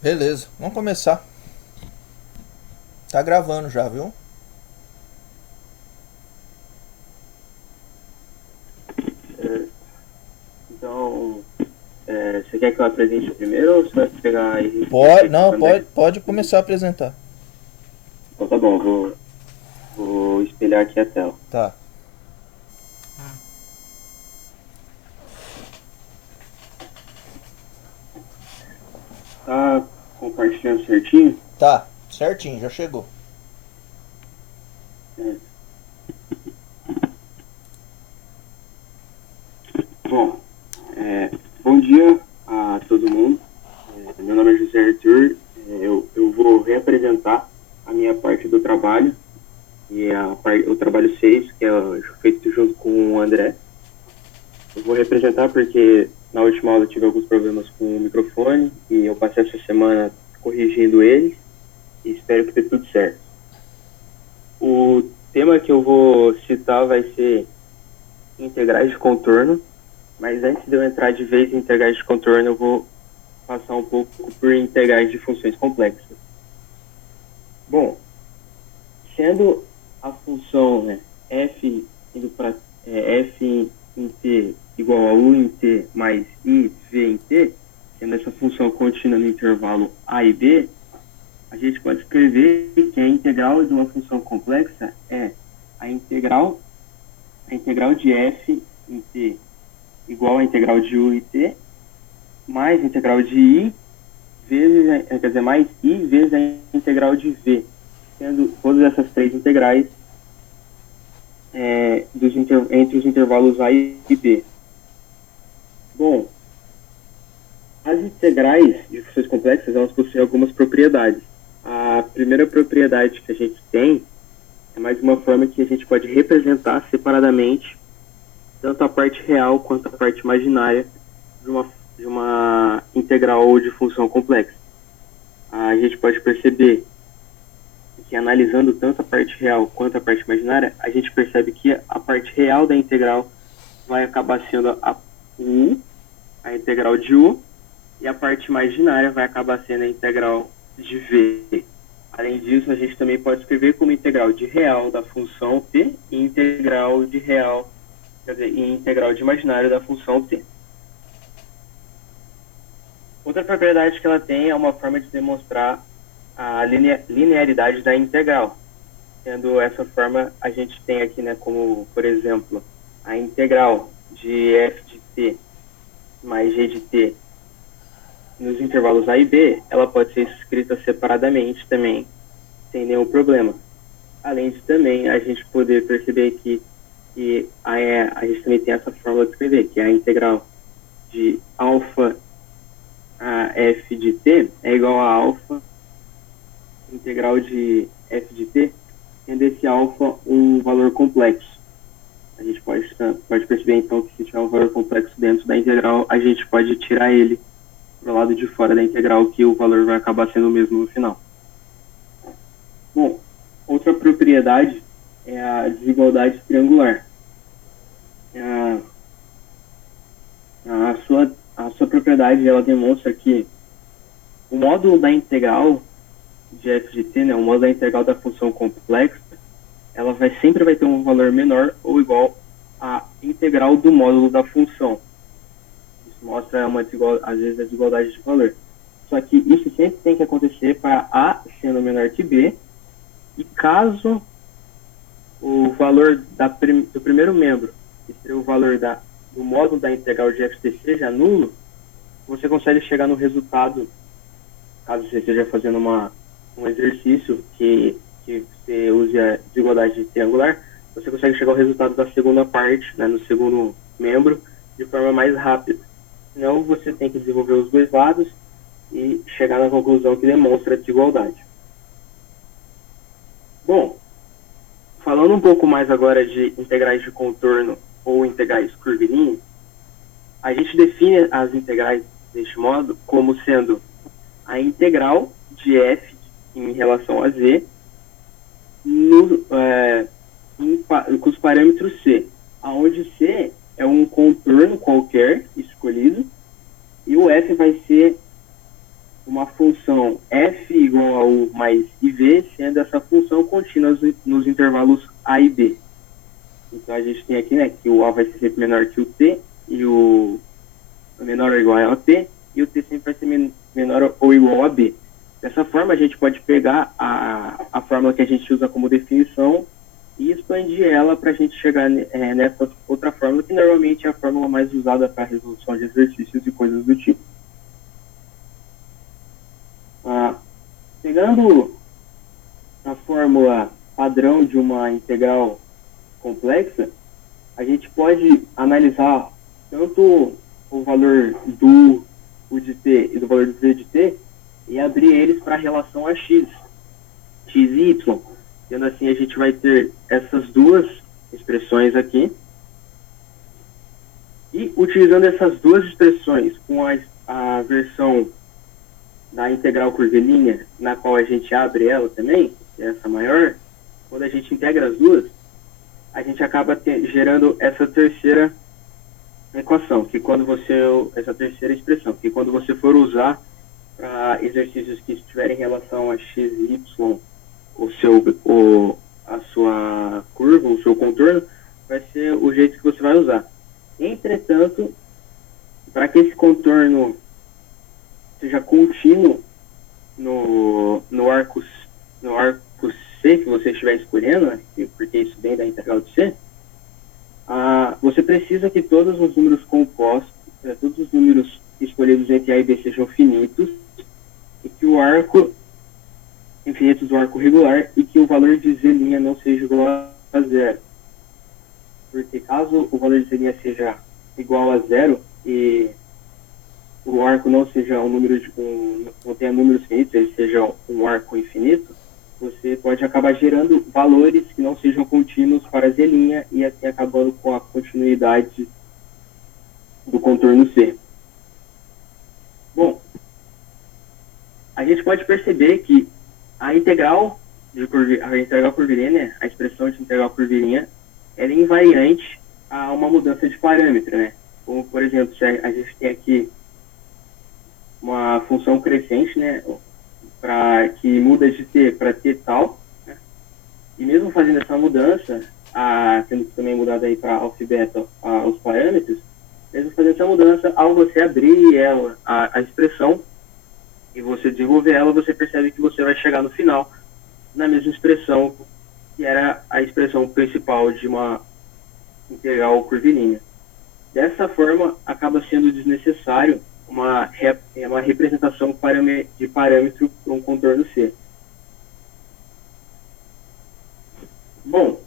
Beleza, vamos começar. Tá gravando já, viu? Então, você quer que eu apresente primeiro ou você vai pegar e Pode, ver com não, o André? pode começar a apresentar. Então tá bom, vou espelhar aqui a tela. Tá. Tá compartilhando certinho? Tá, certinho, já chegou. É. Bom, bom dia a todo mundo. Meu nome é José Arthur. Eu vou reapresentar a minha parte do trabalho, e o trabalho 6, que é feito junto com o André. Eu vou representar porque na última aula eu tive alguns problemas com o microfone e eu passei essa semana corrigindo eles e espero que dê tudo certo. O tema que eu vou citar vai ser integrais de contorno, mas antes de eu entrar de vez em integrais de contorno, eu vou passar um pouco por integrais de funções complexas. Bom, sendo a função, né, f indo para f em t igual a u em t mais i v em t, sendo essa função contínua no intervalo a e b, a gente pode escrever que a integral de uma função complexa é a integral de f em t igual à integral de u em t, mais a integral de i vezes, quer dizer, mais i vezes a integral de v, sendo todas essas três integrais entre os intervalos a e b. Bom, as integrais de funções complexas, elas possuem algumas propriedades. A primeira propriedade que a gente tem é mais uma forma que a gente pode representar separadamente tanto a parte real quanto a parte imaginária de uma integral de função complexa. A gente pode perceber que, analisando tanto a parte real quanto a parte imaginária, a gente percebe que a parte real da integral vai acabar sendo a u, a integral de u, e a parte imaginária vai acabar sendo a integral de v. Além disso, a gente também pode escrever como integral de real da função t e integral de real, quer dizer, e integral de imaginário da função t. Outra propriedade que ela tem é uma forma de demonstrar a linearidade da integral. Sendo essa forma, a gente tem aqui, né, como, por exemplo, a integral de f de t mais g de t nos intervalos a e b, ela pode ser escrita separadamente também, sem nenhum problema. Além de também a gente poder perceber que a gente também tem essa fórmula de escrever, que é a integral de alfa a f de t é igual a alfa integral de f de t, sendo esse alfa um valor complexo. A gente pode perceber, então, que se tiver um valor complexo dentro da integral, a gente pode tirar ele para o lado de fora da integral, que o valor vai acabar sendo o mesmo no final. Bom, outra propriedade é a desigualdade triangular. A sua propriedade, ela demonstra que o módulo da integral de f de t, né, o módulo da integral da função complexa, ela sempre vai ter um valor menor ou igual à integral do módulo da função. Isso mostra às vezes a desigualdade de valor. Só que isso sempre tem que acontecer para a sendo menor que b, e caso o valor do primeiro membro, que seria o valor do módulo da integral de f de t, seja nulo, você consegue chegar no resultado, caso você esteja fazendo um exercício que você use a desigualdade triangular, você consegue chegar ao resultado da segunda parte, né, no segundo membro, de forma mais rápida. Senão, você tem que desenvolver os dois lados e chegar na conclusão que demonstra a desigualdade. Bom, falando um pouco mais agora de integrais de contorno ou integrais curvilíneas, a gente define as integrais deste modo como sendo a integral de f em relação a z com os parâmetros C, aonde C é um contorno qualquer escolhido e o F vai ser uma função f igual a u mais iv, sendo essa função contínua nos intervalos a e b. Então a gente tem aqui, né, que o a vai ser sempre menor que o t, e o menor ou igual a t, e o t sempre vai ser menor ou igual a b. Dessa forma, a gente pode pegar a fórmula que a gente usa como definição e expandir ela para a gente chegar nessa outra fórmula, que normalmente é a fórmula mais usada para resolução de exercícios e coisas do tipo. Pegando a fórmula padrão de uma integral complexa, a gente pode analisar tanto o valor do u de t e do valor do v de t e abrir eles para a relação a x e y. Sendo assim, a gente vai ter essas duas expressões aqui. E utilizando essas duas expressões com a versão da integral curvilínea, na qual a gente abre ela também, que é essa maior, quando a gente integra as duas, a gente acaba gerando essa terceira equação, essa terceira expressão, que quando você for usar para exercícios que estiverem em relação a x e y, a sua curva, o seu contorno, vai ser o jeito que você vai usar. Entretanto, para que esse contorno seja contínuo no arco C que você estiver escolhendo, né, porque isso vem da integral de C, você precisa que todos os números compostos, todos os números escolhidos entre A e B sejam finitos, e que o arco infinitos do arco regular, e que o valor de z' não seja igual a zero. Porque caso o valor de z' seja igual a zero e o arco não seja não tenha números finitos, ele seja um arco infinito, você pode acabar gerando valores que não sejam contínuos para z' e assim acabando com a continuidade do contorno C. Bom, a gente pode perceber que a integral curvilínea, a expressão de integral curvilínea, ela é invariante a uma mudança de parâmetro, né? Como, por exemplo, se a gente tem aqui uma função crescente, né, que muda de t para t tal, né? E mesmo fazendo essa mudança, tendo também mudado aí para alfa e beta os parâmetros, mesmo fazendo essa mudança, ao você abrir ela, a expressão, e você desenvolver ela, você percebe que você vai chegar no final na mesma expressão que era a expressão principal de uma integral curvilínea. Dessa forma, acaba sendo desnecessário uma representação de parâmetro para um contorno C. Bom,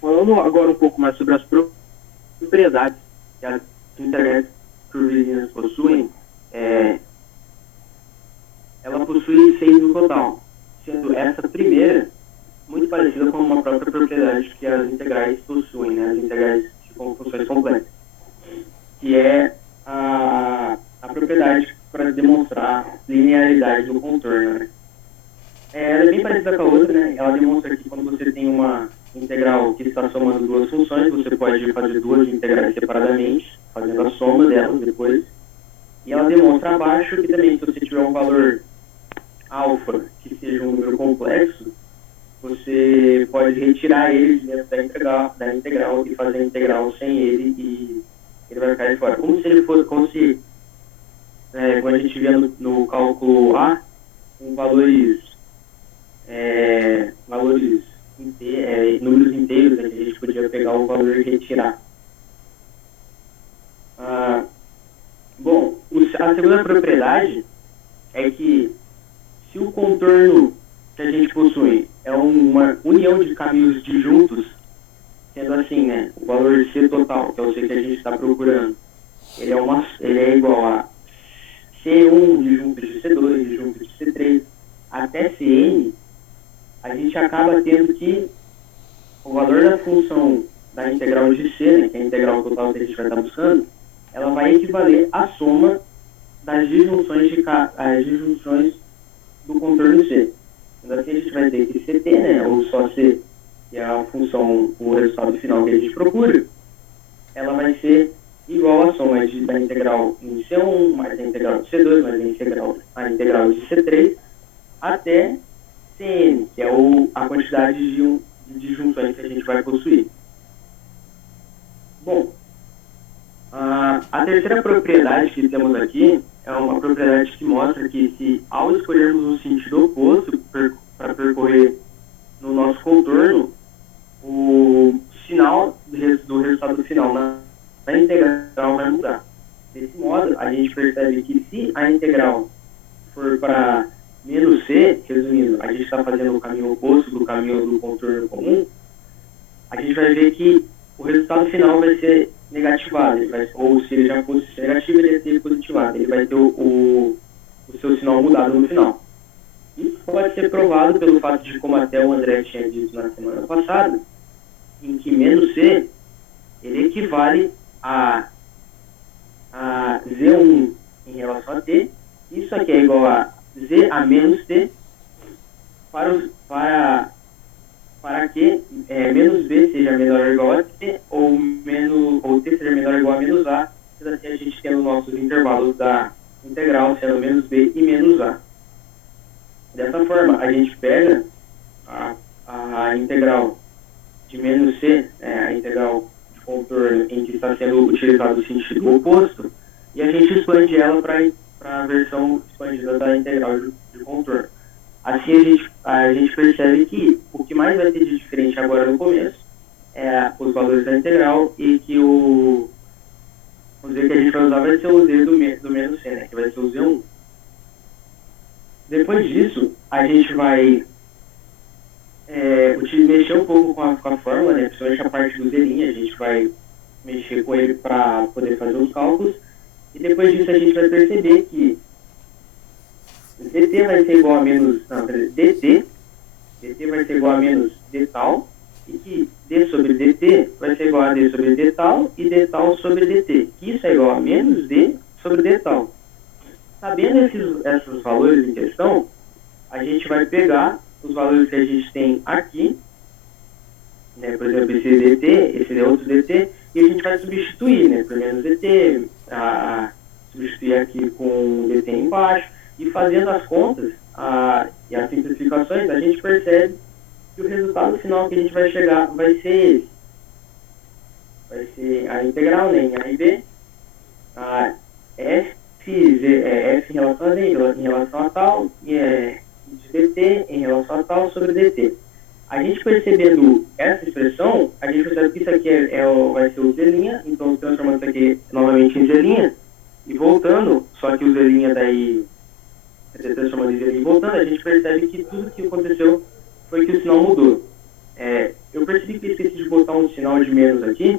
falando agora um pouco mais sobre as propriedades que as integrais curvilíneas possuem, ela possui 6 no total, sendo essa primeira muito parecida com uma própria propriedade que as integrais possuem, né, as integrais de funções complexas, que é a propriedade para demonstrar linearidade do contorno, né? Ela é bem parecida com a outra, né? Ela demonstra que quando você tem uma integral que está somando duas funções, você pode fazer duas integrais separadamente, fazendo a soma delas depois. E ela demonstra abaixo que também, se você tiver um valor alfa que seja um número complexo, você pode retirar ele dentro da integral e fazer a integral sem ele e ele vai ficar de fora. Como se ele fosse, quando a gente vê no cálculo A, com valores números inteiros, né, que a gente podia pegar o valor e retirar. Bom, a segunda propriedade é que se o contorno que a gente possui é uma união de caminhos disjuntos, sendo assim, né, o valor C total, que é o C que a gente está procurando, ele é igual a C1 disjunto de C2, disjunto de C3, até Cn, a gente acaba tendo que o valor da função da integral de C, né, que é a integral total que a gente vai estar buscando, ela vai equivaler à soma das disjunções do contorno C. Então assim a gente vai ter que CT, né, ou só C, que é a função, o resultado final que a gente procura, ela vai ser igual à soma da integral em C1 mais a integral de C2 mais a integral de C3 até Cn, que é a quantidade de junções que a gente vai possuir. Bom, a terceira propriedade que temos aqui é uma propriedade que mostra que se ao escolhermos um sentido oposto para percorrer no nosso contorno, o sinal do resultado final na integral vai mudar. Desse modo, a gente percebe que se a integral for para menos C, resumindo, a gente está fazendo o caminho oposto do caminho do contorno comum, a gente vai ver que o resultado final vai ser negativado, ou se ele já fosse negativo, ele vai ser positivado, ele vai ter o seu sinal mudado no final. Isso pode ser provado pelo fato de, como até o André tinha dito na semana passada, em que menos C, ele equivale a Z1 em relação a T, isso aqui é igual a Z a menos T, para que menos B seja menor ou igual a T, ou T seja menor ou igual a menos A, sendo assim a gente tem os nossos intervalos da integral sendo menos B e menos A. Dessa forma, a gente pega a integral de menos C, a integral de contorno em que está sendo utilizado o sentido oposto, e a gente expande ela para a versão expandida da integral de contorno. Assim a gente percebe que o que mais vai ter de diferente agora no começo é os valores da integral e que o Z que a gente vai usar vai ser o Z do menos C, né, que vai ser o Z1. Depois disso, a gente vai mexer um pouco com a fórmula, né, principalmente a parte do Z', a gente vai mexer com ele para poder fazer os cálculos, e depois disso a gente vai perceber que dt vai ser igual a menos, dt vai ser igual a menos d tal, e que d sobre dt vai ser igual a d sobre d tal e d tal sobre dt, que isso é igual a menos d sobre d tal. Sabendo esses valores em questão, a gente vai pegar os valores que a gente tem aqui, né, por exemplo, esse dt, esse é outro dt, e a gente vai substituir, né, por menos dt, substituir aqui com dt embaixo, e fazendo as contas e as simplificações, a gente percebe que o resultado final que a gente vai chegar vai ser esse. Vai ser a integral, né, em A e B, f em relação a z em relação a tal, e de dt em relação a tal sobre dt. A gente percebendo essa expressão, a gente percebe que isso aqui vai ser o z', então transformando isso aqui novamente em z', e voltando, só que o z' daí transformando em z' e voltando, a gente percebe que tudo que aconteceu foi que o sinal mudou. Eu percebi que esqueci de botar um sinal de menos aqui,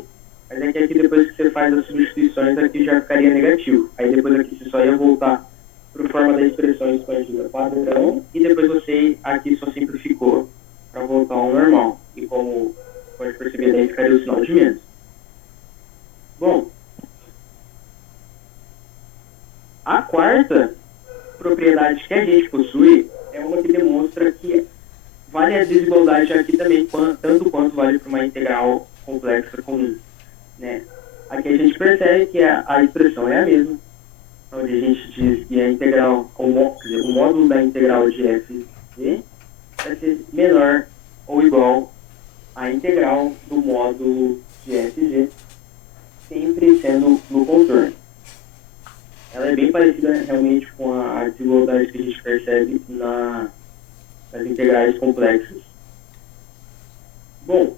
mas é que aqui depois que você faz as substituições, aqui já ficaria negativo. Aí depois aqui você só ia voltar para a forma da expressão expandida padrão, e depois você aqui só simplificou para voltar ao normal. E como pode perceber, daí ficaria o sinal de menos. Bom, a quarta propriedade que a gente possui é uma que demonstra que vale a desigualdade aqui também, tanto quanto vale para uma integral complexa comum, né? Aqui a gente percebe que a expressão é a mesma, onde a gente diz que a integral, o módulo da integral de f z vai ser menor ou igual à integral do módulo de f z, sempre sendo no contorno. Ela é bem parecida realmente com a desigualdade que a gente percebe nas integrais complexas. Bom,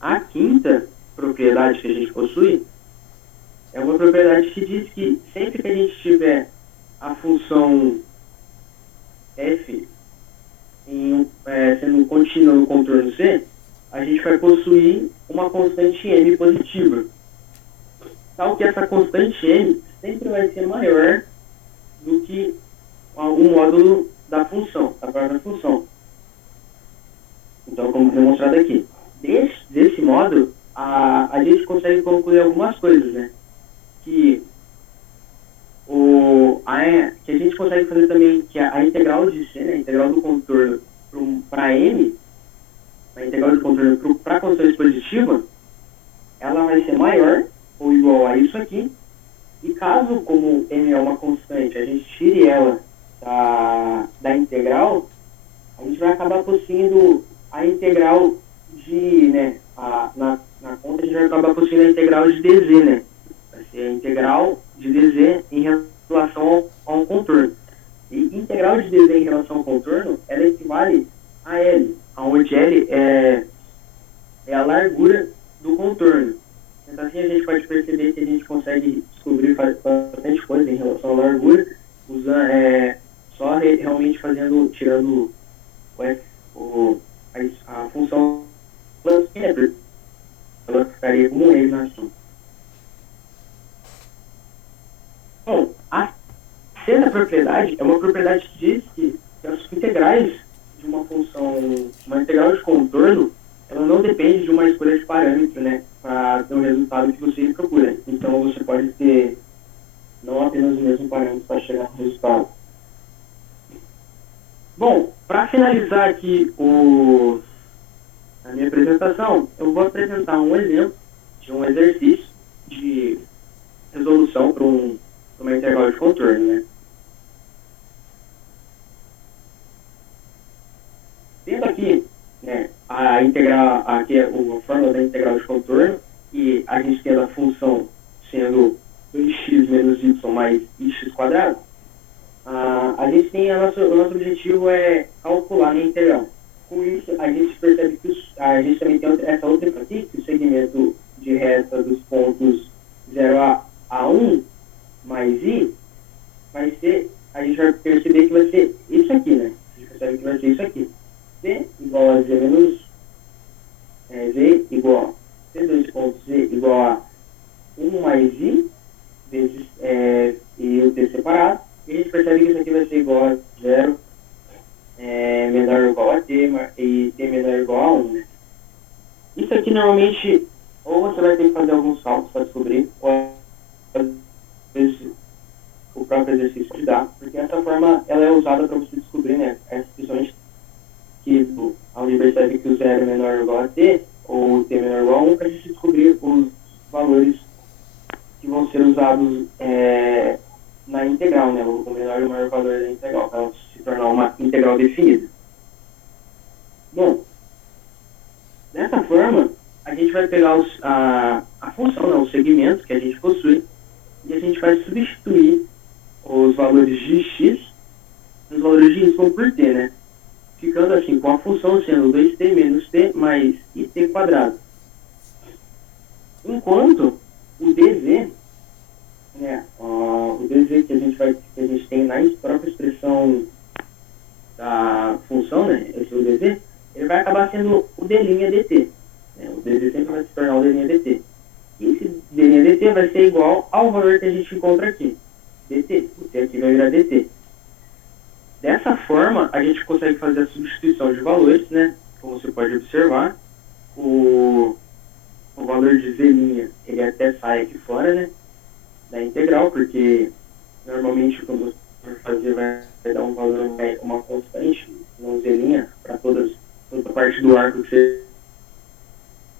a quinta propriedade que a gente possui é uma propriedade que diz que sempre que a gente tiver a função f sendo contínua no contorno C, a gente vai possuir uma constante m positiva. Tal que essa constante m sempre vai ser maior do que o módulo da função, da própria função. Então, como demonstrado aqui. Desse modo, a gente consegue concluir algumas coisas, né? Que a gente consegue fazer também que a integral de C, né, a integral do contorno para M, para a constante expositiva, ela vai ser maior ou igual a isso aqui. E caso, como m é uma constante, a gente tire ela da integral, a gente vai acabar possuindo a integral de, né, na conta a gente vai acabar possuindo a integral de dz, né? Vai ser a integral de dz em relação a um contorno. E integral de dz em relação ao contorno, ela equivale a L, onde L é a largura do contorno. Então assim a gente pode perceber que a gente consegue descobrir bastante coisa em relação à largura, usando, só realmente tirando a função ela ficaria como L na ação. Bom, a terceira propriedade é uma propriedade que diz que as integrais de uma função, uma integral de contorno, ela não depende de uma escolha de parâmetro, né, para ter o resultado que você procura. Então, você pode ter não apenas o mesmo parâmetro para chegar no resultado. Bom, para finalizar aqui a minha apresentação, eu vou apresentar um exemplo de um exercício de resolução para uma integral de contorno, né? Tendo aqui, né, aqui é a fórmula da integral de contorno, e a gente tendo a função sendo 2x menos y mais x quadrado, a gente tem o nosso objetivo é calcular a integral. Com isso, a gente percebe que a gente também tem essa outra aqui, que o segmento de reta dos pontos 0 a 1 mais i vai ser, a gente vai perceber que vai ser isso aqui, né? A gente percebe que vai ser isso aqui. C igual a Z menos Z igual a C2 pontos Z igual a 1 mais I vezes e o T separado. E a gente percebe que isso aqui vai ser igual a 0 menor ou igual a T e T menor ou igual a 1. Né? Isso aqui normalmente ou você vai ter que fazer alguns cálculos para descobrir, ou às vezes o próprio exercício te dá, porque essa forma ela é usada para você descobrir, né? Principalmente que onde percebe que o 0 é menor ou igual a t, ou o t menor ou igual a 1, para a gente descobrir os valores que vão ser usados na integral, né? O menor e o maior valor da integral, para ela se tornar uma integral definida. Bom, dessa forma, a gente vai pegar a função, né, os segmentos que a gente possui, e a gente vai substituir os valores de x nos valores de y por t, né? Ficando assim, com a função sendo 2t menos t mais it quadrado. Enquanto o dz, né, o dz que a gente tem na própria expressão da função, né, esse o dz, ele vai acabar sendo o d' dt. Né, o dz sempre vai se tornar o d' dt. E esse d' dt vai ser igual ao valor que a gente encontra aqui, dt. O t aqui vai virar dt. Dessa forma, a gente consegue fazer a substituição de valores, né? Como você pode observar, o valor de z', ele até sai aqui fora, né? Da integral, porque normalmente quando você for fazer vai dar um valor, uma constante, um z' para toda a parte do arco que você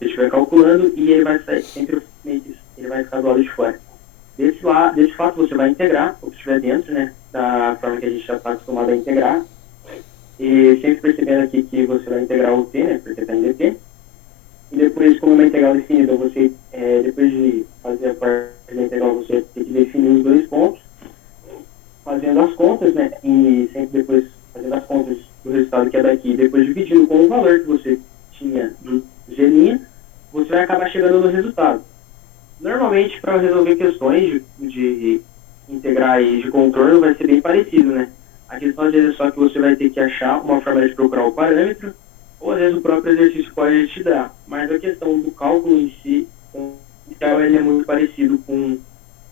estiver calculando, e ele vai sair sempre, ele vai ficar do lado de fora. Desse fato, você vai integrar o que estiver dentro, né, da forma que a gente já está acostumado a integrar. E sempre percebendo aqui que você vai integrar o t, né, porque está em dt. E depois, como uma integral definida, você, depois de fazer a parte da integral, você tem que definir os dois pontos, fazendo as contas, né, e sempre depois fazendo as contas do resultado que é daqui, e depois dividindo com o valor que você tinha do z', você vai acabar chegando no resultado. Normalmente, para resolver questões de integrais de contorno, vai ser bem parecido, né? A questão, às vezes, é só que você vai ter que achar uma forma de procurar o parâmetro, ou, às vezes, o próprio exercício pode te dar. Mas a questão do cálculo em si, ele é muito parecido com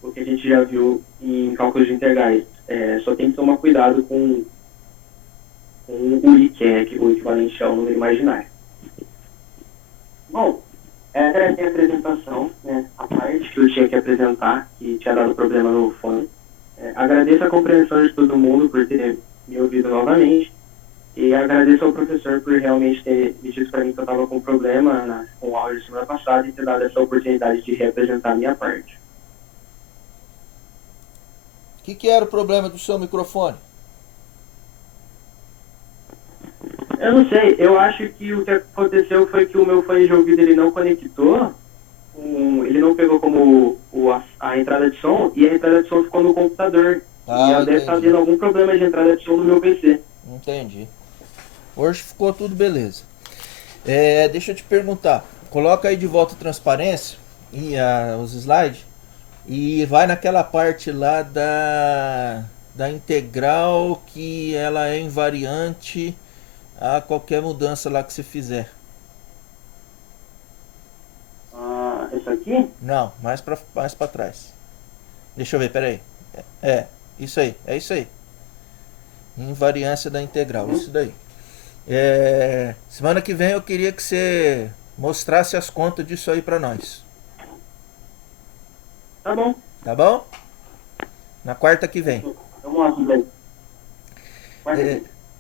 o que a gente já viu em cálculos de integrais. Só tem que tomar cuidado com o i, que é o equivalente ao número imaginário. Bom, essa era a minha apresentação, né, a parte que eu tinha que apresentar, que tinha dado problema no fone. Agradeço a compreensão de todo mundo por ter me ouvido novamente. E agradeço ao professor por realmente ter me dito para mim que eu estava com problema com o áudio semana passada e ter dado essa oportunidade de representar a minha parte. O que era o problema do seu microfone? Eu não sei, eu acho que o que aconteceu foi que o meu fone de ouvido ele não conectou, ele não pegou como a entrada de som e a entrada de som ficou no computador. E ela deve estar tendo algum problema de entrada de som no meu PC. Entendi. Hoje ficou tudo beleza. Deixa eu te perguntar. Coloca aí de volta a transparência e os slides e vai naquela parte lá da integral que ela é invariante a qualquer mudança lá que você fizer. Isso aqui? Não, mais pra trás. Deixa eu ver, peraí. Isso aí, é isso aí. Invariância da integral, isso daí. Semana que vem eu queria que você mostrasse as contas disso aí pra nós. Tá bom. Tá bom? Na quarta que vem. Eu mostro daí.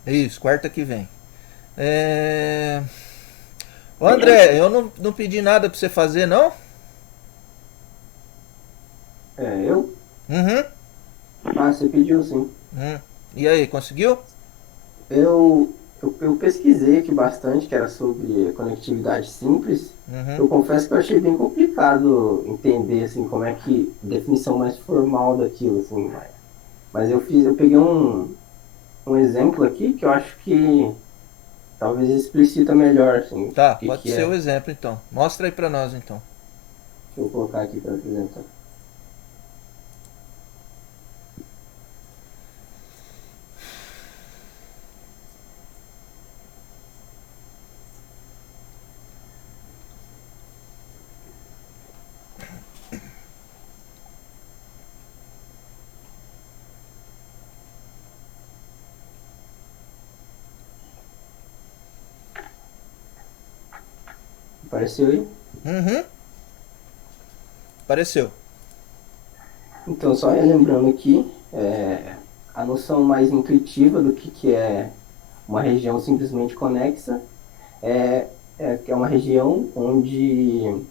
Isso, quarta que vem. Ô André, eu não pedi nada pra você fazer, não? Eu? Uhum. Você pediu sim. E aí, conseguiu? Eu pesquisei aqui bastante, que era sobre conectividade simples. Eu confesso que eu achei bem complicado entender, assim, como é que, definição mais formal daquilo, assim. Mas eu peguei um exemplo aqui que eu acho que talvez explicita melhor, assim. Tá, pode ser o exemplo então. Mostra aí pra nós então. Deixa eu colocar aqui para apresentar. Apareceu aí? Uhum. Apareceu. Então, só relembrando aqui, a noção mais intuitiva do que é uma região simplesmente conexa que é uma região onde,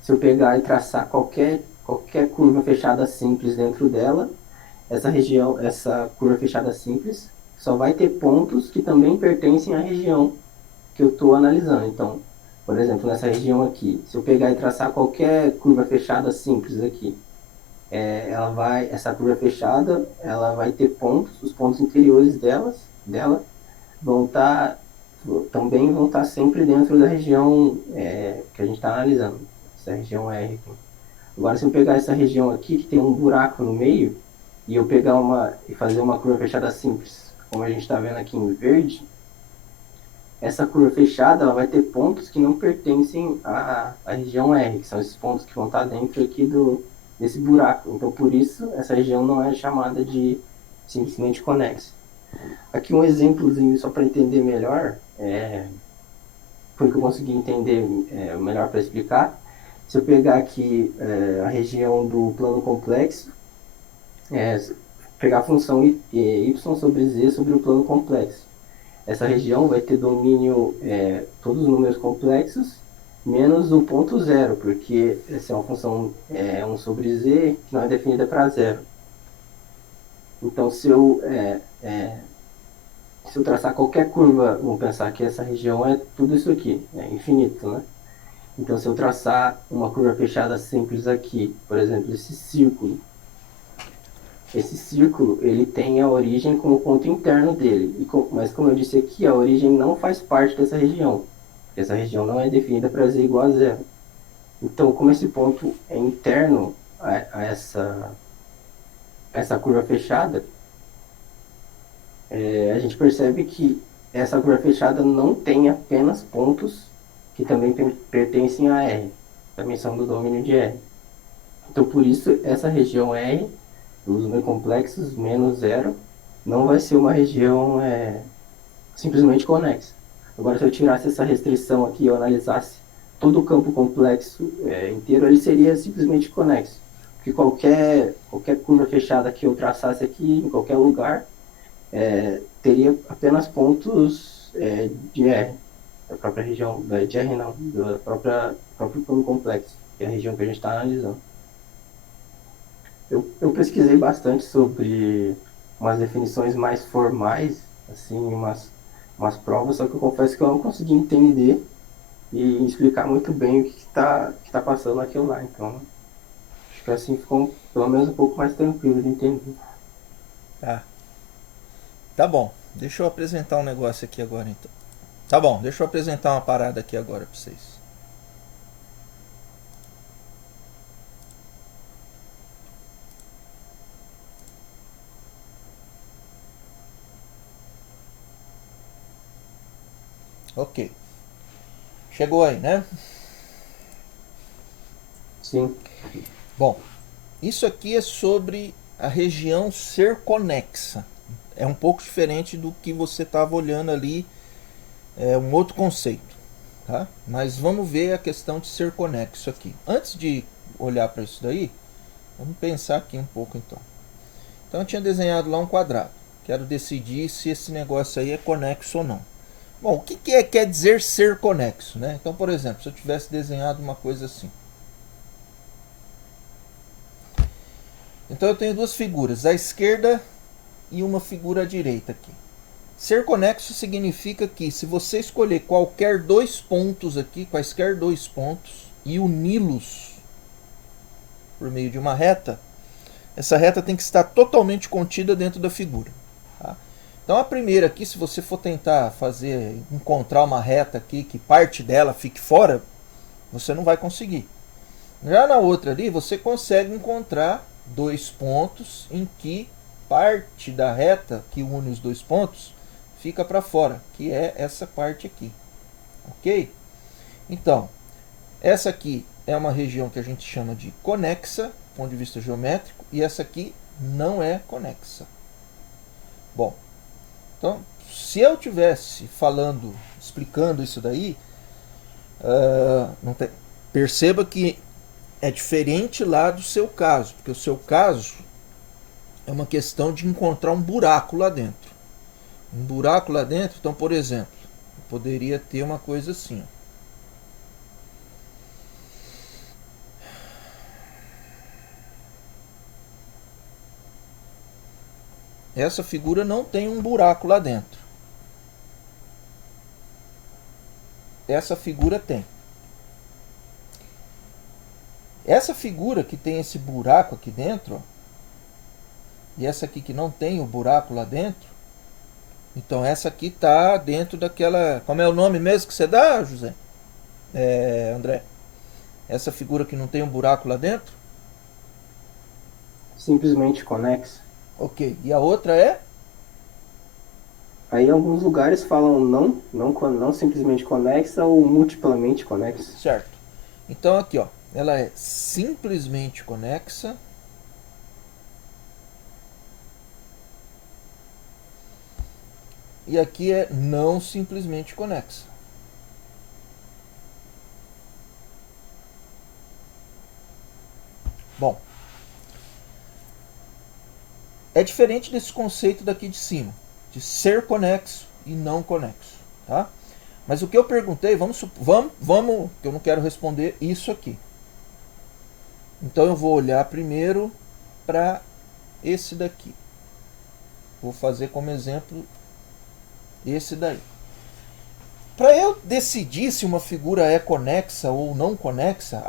se eu pegar e traçar qualquer curva fechada simples dentro dela, essa curva fechada simples, só vai ter pontos que também pertencem à região que eu estou analisando. Então, por exemplo, nessa região aqui, se eu pegar e traçar qualquer curva fechada simples aqui, essa curva fechada, ela vai ter pontos, os pontos interiores dela também vão estar sempre dentro da região que a gente está analisando, essa região R aqui. Agora, se eu pegar essa região aqui, que tem um buraco no meio, e eu pegar e fazer uma curva fechada simples, como a gente está vendo aqui em verde, essa curva fechada ela vai ter pontos que não pertencem à região R, que são esses pontos que vão estar dentro aqui desse buraco. Então, por isso, essa região não é chamada de simplesmente conexa. Aqui um exemplozinho só para entender melhor, foi que eu consegui entender melhor para explicar. Se eu pegar aqui a região do plano complexo, pegar a função y sobre z sobre o plano complexo. Essa região vai ter domínio todos os números complexos, menos o ponto zero, porque essa é uma função 1 sobre z que não é definida para zero. Então, se eu traçar qualquer curva, vamos pensar que essa região é tudo isso aqui, é infinito, né? Então, se eu traçar uma curva fechada simples aqui, por exemplo, esse círculo, ele tem a origem como ponto interno dele, mas como eu disse aqui, a origem não faz parte dessa região. Essa região não é definida para z igual a zero. Então, como esse ponto é interno a essa curva fechada, a gente percebe que essa curva fechada não tem apenas pontos que também pertencem a R, também são do domínio de R. Então, por isso, essa região R, dos números complexos, menos zero, não vai ser uma região simplesmente conexa. Agora, se eu tirasse essa restrição aqui e eu analisasse todo o campo complexo inteiro, ele seria simplesmente conexo. Porque qualquer curva fechada que eu traçasse aqui, em qualquer lugar, teria apenas pontos de R, da própria região, de R não, do próprio plano complexo, que é a região que a gente está analisando. Eu pesquisei bastante sobre umas definições mais formais, assim, umas provas, só que eu confesso que eu não consegui entender e explicar muito bem o que tá passando aquilo lá. Então, acho que assim ficou pelo menos um pouco mais tranquilo de entender. Tá. Tá bom. Deixa eu apresentar um negócio aqui agora então. Tá bom, deixa eu apresentar uma parada aqui agora pra vocês. Ok. Chegou aí, né? Sim, Bom, isso aqui é sobre a região ser conexa. É um pouco diferente do que você estava olhando ali, é um outro conceito, tá? Mas vamos ver a questão de ser conexo aqui. Antes de olhar para isso daí, vamos pensar aqui um pouco então. Então eu tinha desenhado lá um quadrado. Quero decidir se esse negócio aí é conexo ou não. Bom, o que quer dizer ser conexo, né? Então, por exemplo, se eu tivesse desenhado uma coisa assim. Então eu tenho duas figuras, à esquerda e uma figura à direita aqui. Ser conexo significa que se você escolher qualquer dois pontos aqui, quaisquer dois pontos, e uni-los por meio de uma reta, essa reta tem que estar totalmente contida dentro da figura. Tá? Então a primeira aqui, se você for tentar encontrar uma reta aqui que parte dela fique fora, você não vai conseguir. Já na outra ali, você consegue encontrar dois pontos em que parte da reta que une os dois pontos fica para fora, que é essa parte aqui. Ok? Então, essa aqui é uma região que a gente chama de conexa, do ponto de vista geométrico, e essa aqui não é conexa. Bom, então, se eu tivesse falando, explicando isso daí, perceba que é diferente lá do seu caso, porque o seu caso é uma questão de encontrar um buraco lá dentro. Um buraco lá dentro, então, por exemplo, eu poderia ter uma coisa assim. Essa figura não tem um buraco lá dentro. Essa figura tem. Essa figura que tem esse buraco aqui dentro, ó, e essa aqui que não tem o buraco lá dentro, então essa aqui está dentro daquela... Como é o nome mesmo que você dá, José? André? Essa figura que não tem um buraco lá dentro? simplesmente conexa. Ok. E a outra é? Aí alguns lugares falam não simplesmente conexa ou multiplamente conexa. Certo. Então aqui, ó, ela é simplesmente conexa. E aqui é não simplesmente conexa. Bom, é diferente desse conceito daqui de cima, de ser conexo e não conexo, tá? Mas o que eu perguntei, vamos, que eu não quero responder isso aqui. Então eu vou olhar primeiro para esse daqui. Vou fazer como exemplo esse daí. Para eu decidir se uma figura é conexa ou não conexa,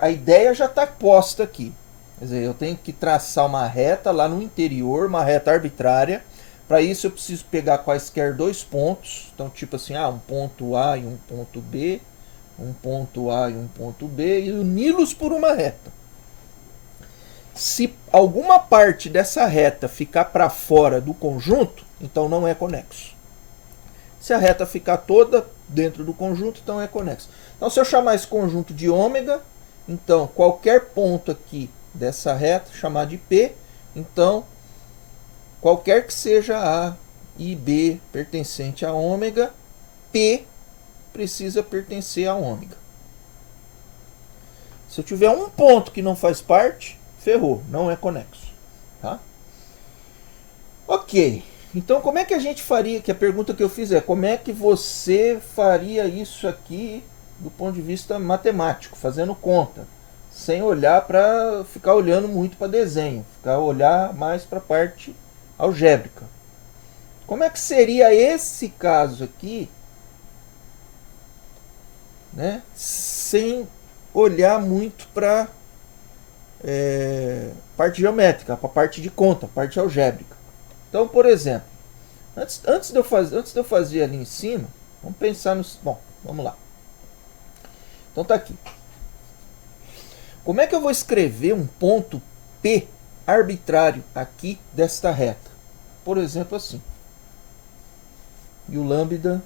a ideia já está posta aqui. Quer dizer, eu tenho que traçar uma reta lá no interior, uma reta arbitrária. Para isso eu preciso pegar quaisquer dois pontos. Então, tipo assim, um ponto A e um ponto B, um ponto A e um ponto B, e uni-los por uma reta. Se alguma parte dessa reta ficar para fora do conjunto, então não é conexo. Se a reta ficar toda dentro do conjunto, então é conexo. Então, se eu chamar esse conjunto de ômega, então qualquer ponto aqui dessa reta, chamar de P, então qualquer que seja A e B pertencente a ômega, P precisa pertencer a ômega. Se eu tiver um ponto que não faz parte, ferrou, não é conexo. Tá? Ok. Então, como é que a gente faria? Que a pergunta que eu fiz é: como é que você faria isso aqui do ponto de vista matemático, fazendo conta, sem olhar para ficar olhando muito para desenho, ficar olhar mais para a parte algébrica? Como é que seria esse caso aqui, né, sem olhar muito para parte geométrica, para parte de conta, parte algébrica? Então, por exemplo, antes de eu fazer ali em cima, vamos pensar no. Bom, vamos lá. Então tá aqui. Como é que eu vou escrever um ponto P arbitrário aqui desta reta? Por exemplo, assim. E o lambda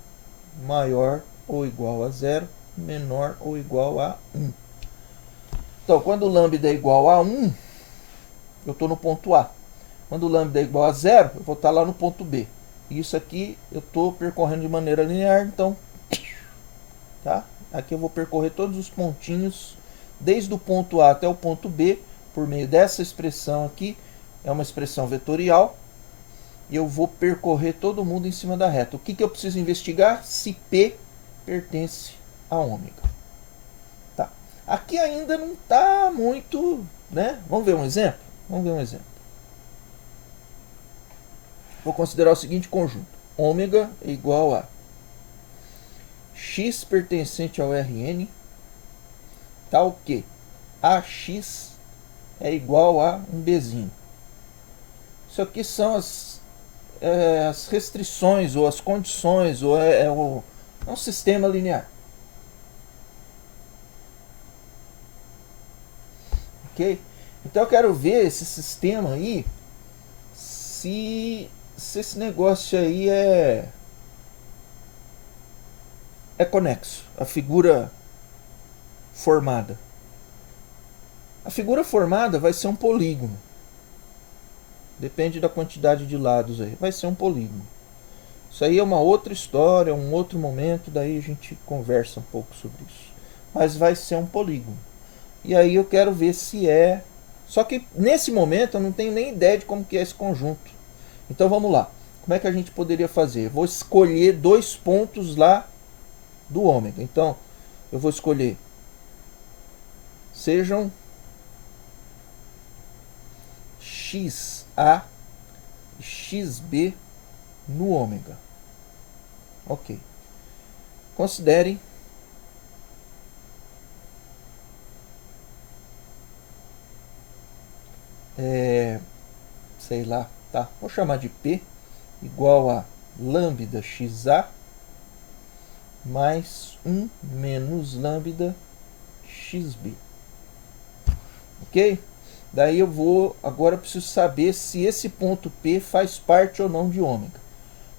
maior ou igual a 0, menor ou igual a 1. Então, quando o lambda é igual a 1, eu estou no ponto A. Quando o lambda é igual a 0, eu vou estar lá no ponto B. E isso aqui eu estou percorrendo de maneira linear, então, tá? Aqui eu vou percorrer todos os pontinhos, desde o ponto A até o ponto B, por meio dessa expressão aqui. É uma expressão vetorial. E eu vou percorrer todo mundo em cima da reta. O que eu preciso investigar? Se P pertence a ômega. Tá. Aqui ainda não está muito, né? Vamos ver um exemplo? Vamos ver um exemplo. Vou considerar o seguinte conjunto. Ômega é igual a x pertencente ao Rn, tal que AX é igual a um Bzinho. Isso aqui são as restrições ou as condições, ou é um sistema linear. Ok? Então eu quero ver esse sistema aí, se esse negócio aí é conexo, a figura formada. A figura formada vai ser um polígono. Depende da quantidade de lados aí. Vai ser um polígono. Isso aí é uma outra história, um outro momento, daí a gente conversa um pouco sobre isso. Mas vai ser um polígono. E aí eu quero ver se é... Só que nesse momento eu não tenho nem ideia de como que é esse conjunto. Então vamos lá. Como é que a gente poderia fazer? Eu vou escolher 2 pontos lá do ômega. Então eu vou escolher... Sejam XA e XB no ômega. Ok. Considerem sei lá, tá? Vou chamar de P igual a lambda XA mais 1 menos lambda XB. Ok? Daí agora eu preciso saber se esse ponto P faz parte ou não de ômega.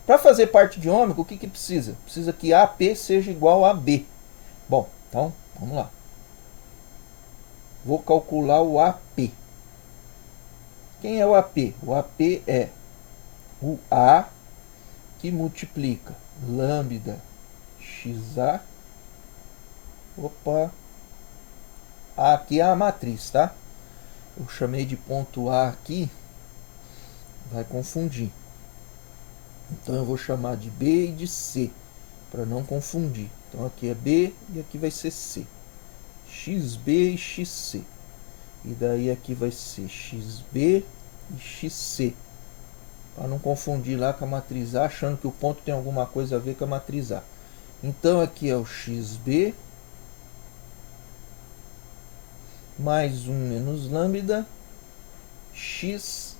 Para fazer parte de ômega, o que precisa? Precisa que AP seja igual a B. Bom, então, vamos lá. Vou calcular o AP. Quem é o AP? O AP é o A que multiplica lambda XA. Opa! Aqui é a matriz, tá? Eu chamei de ponto A aqui, vai confundir. Então eu vou chamar de B e de C, para não confundir. Então aqui é B e aqui vai ser C. XB e XC. E daí aqui vai ser XB e XC. Para não confundir lá com a matriz A, achando que o ponto tem alguma coisa a ver com a matriz A. Então aqui é o XB mais 1 menos lambda XC.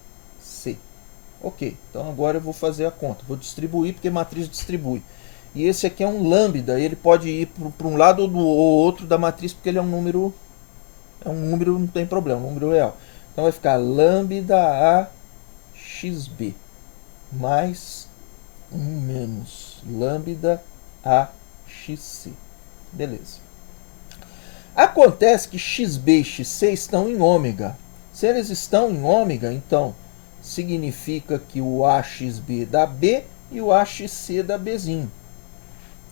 Ok, então agora eu vou fazer a conta. Vou distribuir, porque matriz distribui. E esse aqui é um lambda, ele pode ir para um lado ou outro da matriz, porque ele é um número, não tem problema, um número real. Então vai ficar lambda A XB mais 1 menos lambda A XC. Beleza. Acontece que XB e XC estão em ômega. Se eles estão em ômega, então significa que o AXB dá B e o AXC dá Bzinho.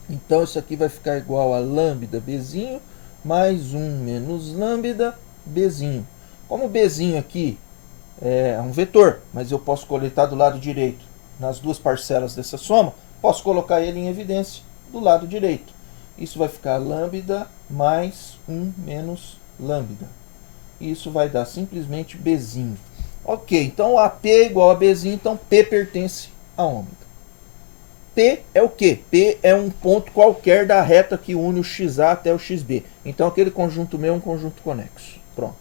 Então isso aqui vai ficar igual a lambda Bzinho mais 1 menos lambda Bzinho. Como Bzinho aqui é um vetor, mas eu posso coletar do lado direito. nas duas parcelas dessa soma, posso colocar ele em evidência do lado direito. Isso vai ficar lambda mais 1 menos lambda. Isso vai dar simplesmente Bzinho. Ok, então AP é igual a Bzinho, então P pertence a ômega. P é o quê? P é um ponto qualquer da reta que une o XA até o XB. Então aquele conjunto meu é um conjunto conexo. Pronto.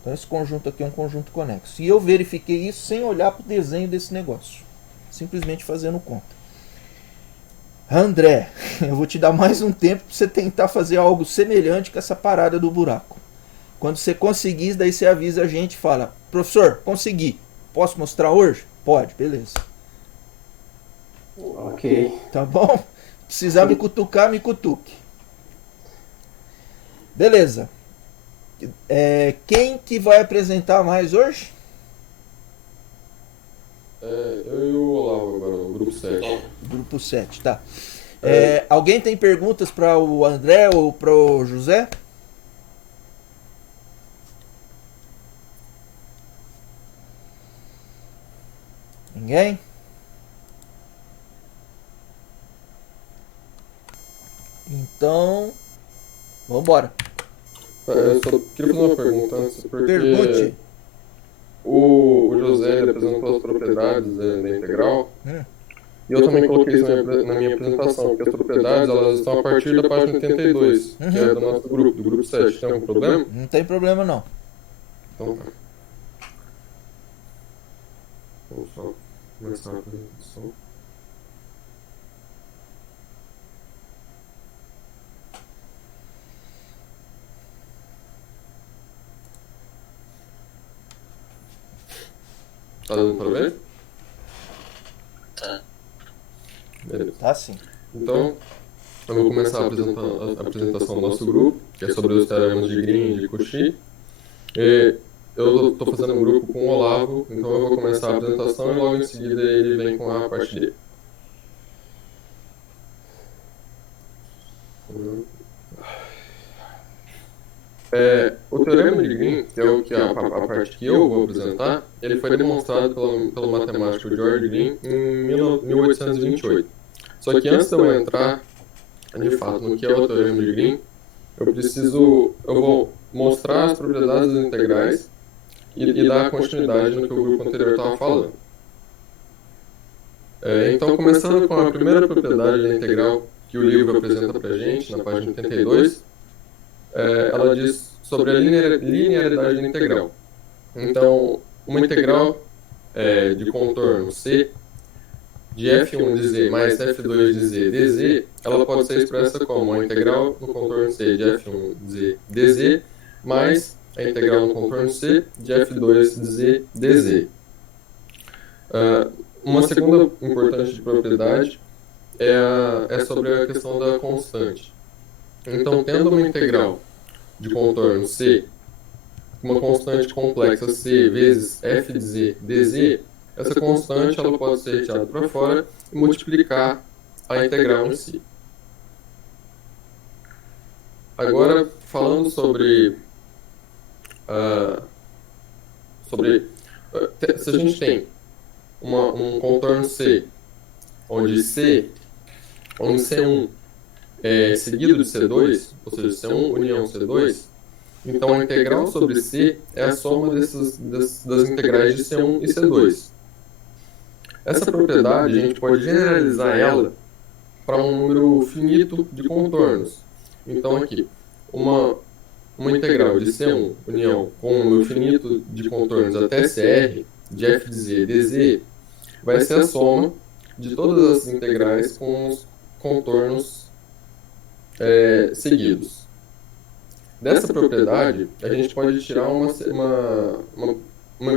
Então esse conjunto aqui é um conjunto conexo. E eu verifiquei isso sem olhar para o desenho desse negócio. Simplesmente fazendo conta. André, eu vou te dar mais um tempo para você tentar fazer algo semelhante com essa parada do buraco. Quando você conseguir, daí você avisa a gente e fala: professor, consegui. Posso mostrar hoje? Pode, beleza. Ok. Tá bom? Precisar me cutucar, me cutuque. Beleza. Quem que vai apresentar mais hoje? Eu e o Olavo agora, no grupo 7. Grupo 7, tá. Alguém tem perguntas para o André ou para o José? Ninguém? Então, vamos embora. Eu só queria fazer uma pergunta antes, porque Pergunte. o José ele apresentou as propriedades da integral, e eu também coloquei isso na minha apresentação, porque as propriedades elas estão a partir da página 82, que é do nosso grupo, do grupo 7. Tem algum problema? Não tem problema não. Então tá. Vamos só começar a apresentação. Tá dando pra ver? Tá. Beleza. Tá sim. Então, eu vou começar a apresentação do nosso grupo, que é sobre os teoremas de Green e de Cauchy. Eu estou fazendo um grupo com o Olavo, então eu vou começar a apresentação e logo em seguida ele vem com a parte dele. O teorema de Green, que é a parte que eu vou apresentar, ele foi demonstrado pelo matemático George Green em 1828. Só que antes de eu entrar, de fato, no que é o teorema de Green, eu vou mostrar as propriedades das integrais e dar continuidade no que o grupo anterior estava falando. Então, começando com a primeira propriedade da integral que o livro apresenta para a gente, na página 82, ela diz sobre a linearidade da integral. Então, uma integral de contorno C de f1 de z mais f2 de z dz, ela pode ser expressa como a integral no contorno C de f1 de z dz mais a integral no contorno C de f2 de z dz. Uma segunda importante propriedade é sobre a questão da constante. Então, tendo uma integral de contorno C, uma constante complexa C vezes f de z dz, essa constante ela pode ser retirada para fora e multiplicar a integral em si. Agora, falando sobre se a gente tem um contorno C, onde C1 é seguido de C2, ou seja, C1 união C2, então a integral sobre C é a soma das integrais de C1 e C2. Essa propriedade a gente pode generalizar ela para um número finito de contornos. Então aqui, uma integral de C1 união com um número finito de contornos até CR, de f de z dz, vai ser a soma de todas as integrais com os contornos seguidos. Dessa propriedade, a gente pode tirar uma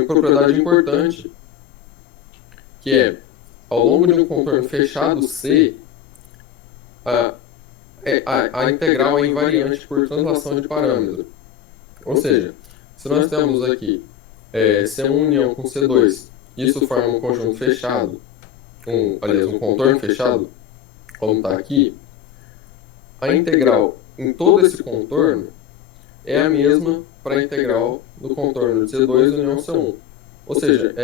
propriedade importante, que é, ao longo de um contorno fechado C, a integral é invariante por translação de parâmetro. Ou seja, se nós temos aqui C1 união com C2, isso forma um conjunto fechado, um contorno fechado, como está aqui, a integral em todo esse contorno é a mesma para a integral do contorno de C2 união C1. Ou seja,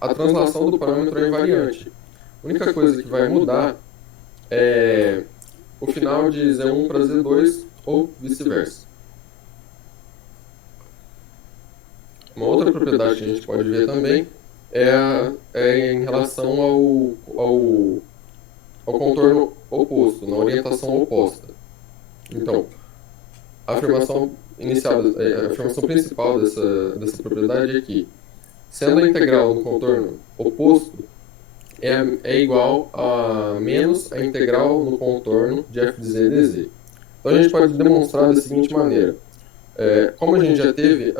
a translação do parâmetro é invariante. A única coisa que vai mudar é o final de Z1 para Z2 ou vice-versa. Uma outra propriedade que a gente pode ver também é em relação ao contorno oposto, na orientação oposta. Então, a afirmação inicial, a afirmação principal dessa propriedade é que, sendo a integral no contorno oposto, é igual a menos a integral no contorno de f de z dz. Então a gente pode demonstrar da seguinte maneira. Como a gente já teve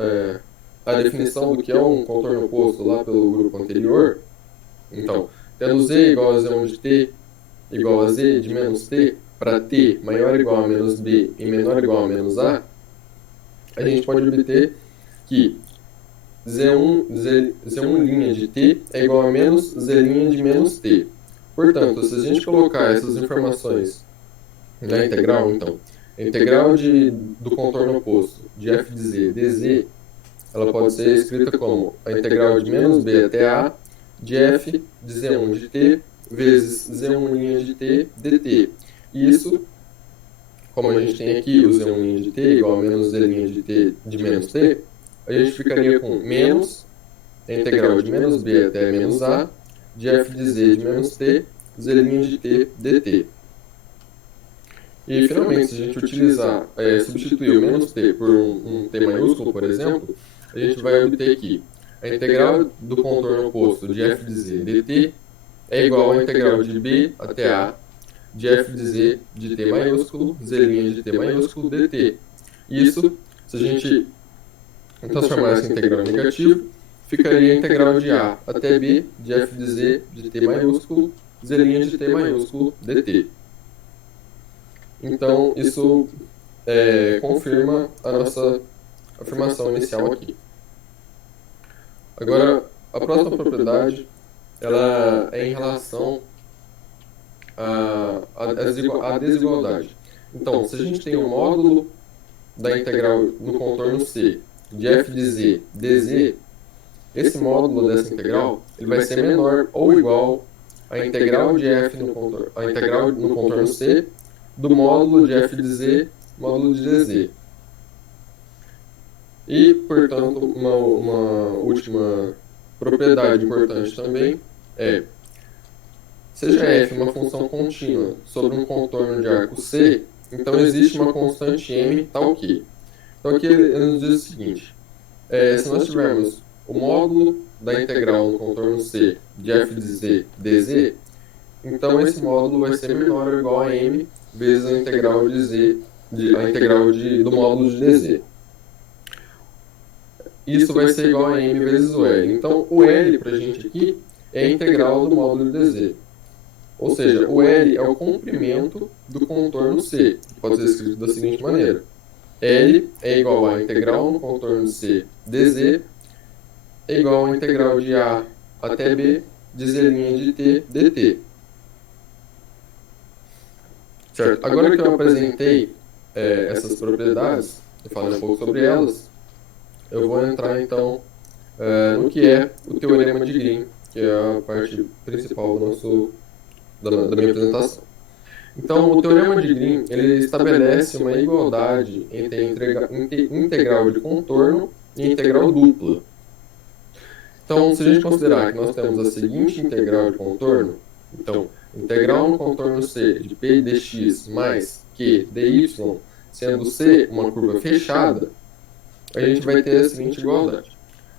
a definição do que é um contorno oposto lá pelo grupo anterior, então, tendo z igual a z1 de t igual a z de menos t, para t maior ou igual a menos b e menor ou igual a menos a gente pode obter que Z1' de t é igual a menos Z' de menos t. Portanto, se a gente colocar essas informações na integral, então, a integral do contorno oposto de f de z dz, ela pode ser escrita como a integral de menos b até a de f de z1 de t vezes z1' de t dt. E isso, como a gente tem aqui o z1' de t igual a menos z' de t de menos t, a gente ficaria com menos a integral de menos b até menos a de f de z de menos t, z' de t dt. E, finalmente, se a gente utilizar, substituir o menos t por um t maiúsculo, por exemplo, a gente vai obter que a integral do contorno oposto de f de z dt é igual à integral de b até a de f de z de t maiúsculo, z' de t maiúsculo dt. Isso, se a gente transformar essa integral em negativo, ficaria a integral de a até b de f de z de t maiúsculo, z' de t maiúsculo dt. Então, isso confirma a nossa afirmação inicial aqui. Agora, a próxima propriedade ela é em relação à desigualdade. Então, se a gente tem um módulo da integral no contorno C de f de z dz, esse módulo dessa integral ele vai ser menor ou igual à integral de f no contorno C do módulo de f de z módulo de dz. E, portanto, uma última propriedade importante também seja f uma função contínua sobre um contorno de arco C, então existe uma constante m tal que. Então aqui ele nos diz o seguinte, se nós tivermos o módulo da integral no contorno C de f de z dz, então esse módulo vai ser menor ou igual a m vezes a integral do módulo de dz. Isso vai ser igual a m vezes o L. Então o L para a gente aqui é a integral do módulo de dz. Ou seja, o L é o comprimento do contorno C, que pode ser escrito da seguinte maneira. L é igual à integral no contorno C dz é igual à integral de A até B de z' de t dt. Certo? Agora que eu apresentei essas propriedades, eu falei um pouco sobre elas, eu vou entrar então no que é o teorema de Green, que é a parte principal da minha apresentação. Então, o teorema de Green ele estabelece uma igualdade entre a integral de contorno e a integral dupla. Então, se a gente considerar que nós temos a seguinte integral de contorno, então, integral no contorno C de p dx mais q dy, sendo C uma curva fechada, a gente vai ter a seguinte igualdade.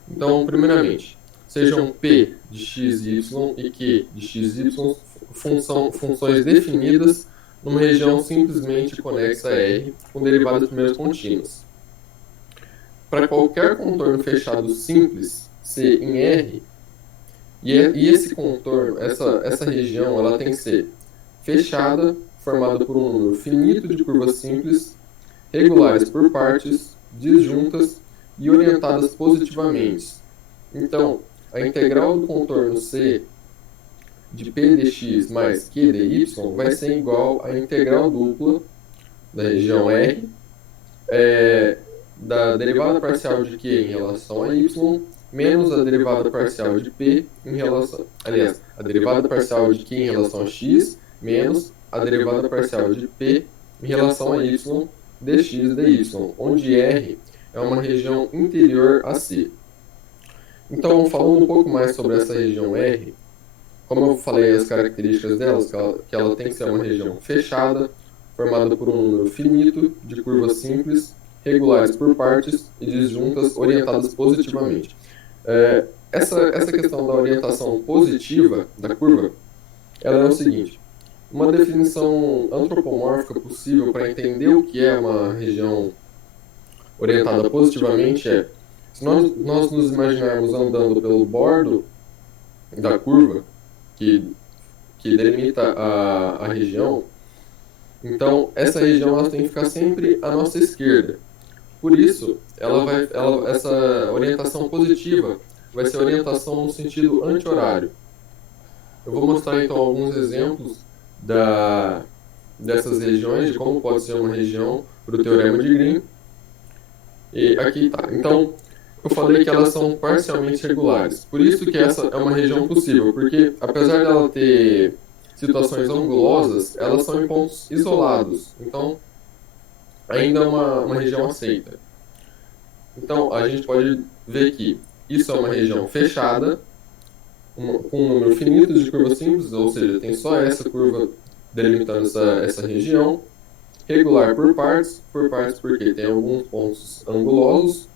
Então, primeiramente, sejam p de x, y e q de x, y funções definidas numa região simplesmente conexa a R com derivadas primeiras contínuas. Para qualquer contorno fechado simples, C em R, e esse contorno, essa região, ela tem que ser fechada, formada por um número finito de curvas simples, regulares por partes, disjuntas e orientadas positivamente. Então, a integral do contorno C de p dx mais q dy vai ser igual à integral dupla da região R da derivada parcial de q em relação a y menos a derivada parcial de P em relação... Aliás, a derivada parcial de Q em relação a X, menos a derivada parcial de P em relação a Y dx e dy, onde R é uma região interior a C. Então, falando um pouco mais sobre essa região R, como eu falei as características delas, que ela tem que ser uma região fechada, formada por um número finito de curvas simples, regulares por partes e disjuntas orientadas positivamente. Essa questão da orientação positiva da curva, ela é o seguinte: uma definição antropomórfica possível para entender o que é uma região orientada positivamente é: se nós nos imaginarmos andando pelo bordo da curva que delimita a região, então essa região ela tem que ficar sempre à nossa esquerda. Por isso, essa orientação positiva vai ser orientação no sentido anti-horário. Eu vou mostrar então alguns exemplos dessas regiões, de como pode ser uma região para o Teorema de Green. E aqui tá. Então, eu falei que elas são parcialmente regulares. Por isso que essa é uma região possível, porque apesar dela ter situações angulosas, elas são em pontos isolados. Então, ainda é uma região aceita. Então, a gente pode ver que isso é uma região fechada, com um número finito de curvas simples, ou seja, tem só essa curva delimitando essa região. Regular por partes porque tem alguns pontos angulosos,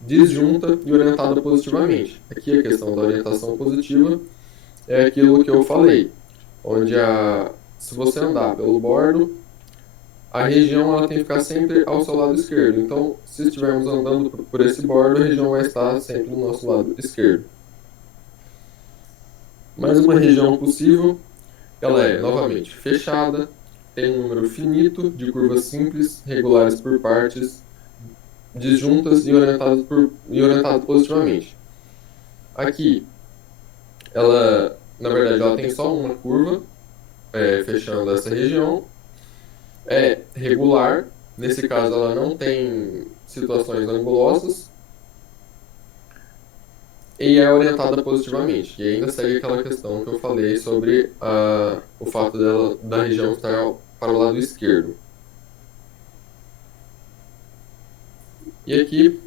disjunta e orientada positivamente. Aqui a questão da orientação positiva é aquilo que eu falei, onde se você andar pelo bordo, a região ela tem que ficar sempre ao seu lado esquerdo. Então, se estivermos andando por esse bordo, a região vai estar sempre do nosso lado esquerdo. Mais uma região possível, ela é novamente fechada, tem um número finito de curvas simples, regulares por partes, disjuntas e orientadas positivamente. Aqui, na verdade, ela tem só uma curva, fechando essa região. É regular, nesse caso ela não tem situações angulosas, e é orientada positivamente. E ainda segue aquela questão que eu falei sobre o fato da região estar para o lado esquerdo. E aqui,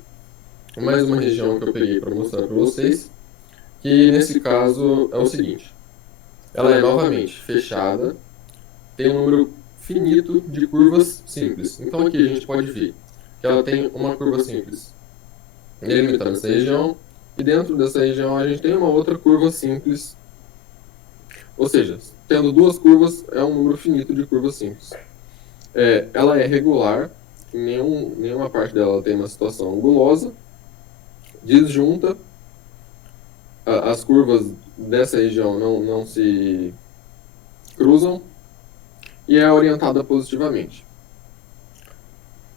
mais uma região que eu peguei para mostrar para vocês, que nesse caso é o seguinte: ela é novamente fechada, tem um número finito de curvas simples. Então aqui a gente pode ver que ela tem uma curva simples delimitando essa região, e dentro dessa região a gente tem uma outra curva simples, ou seja, tendo duas curvas é um número finito de curvas simples. Ela é regular, nenhuma parte dela tem uma situação angulosa, disjunta, as curvas dessa região não se cruzam, e é orientada positivamente.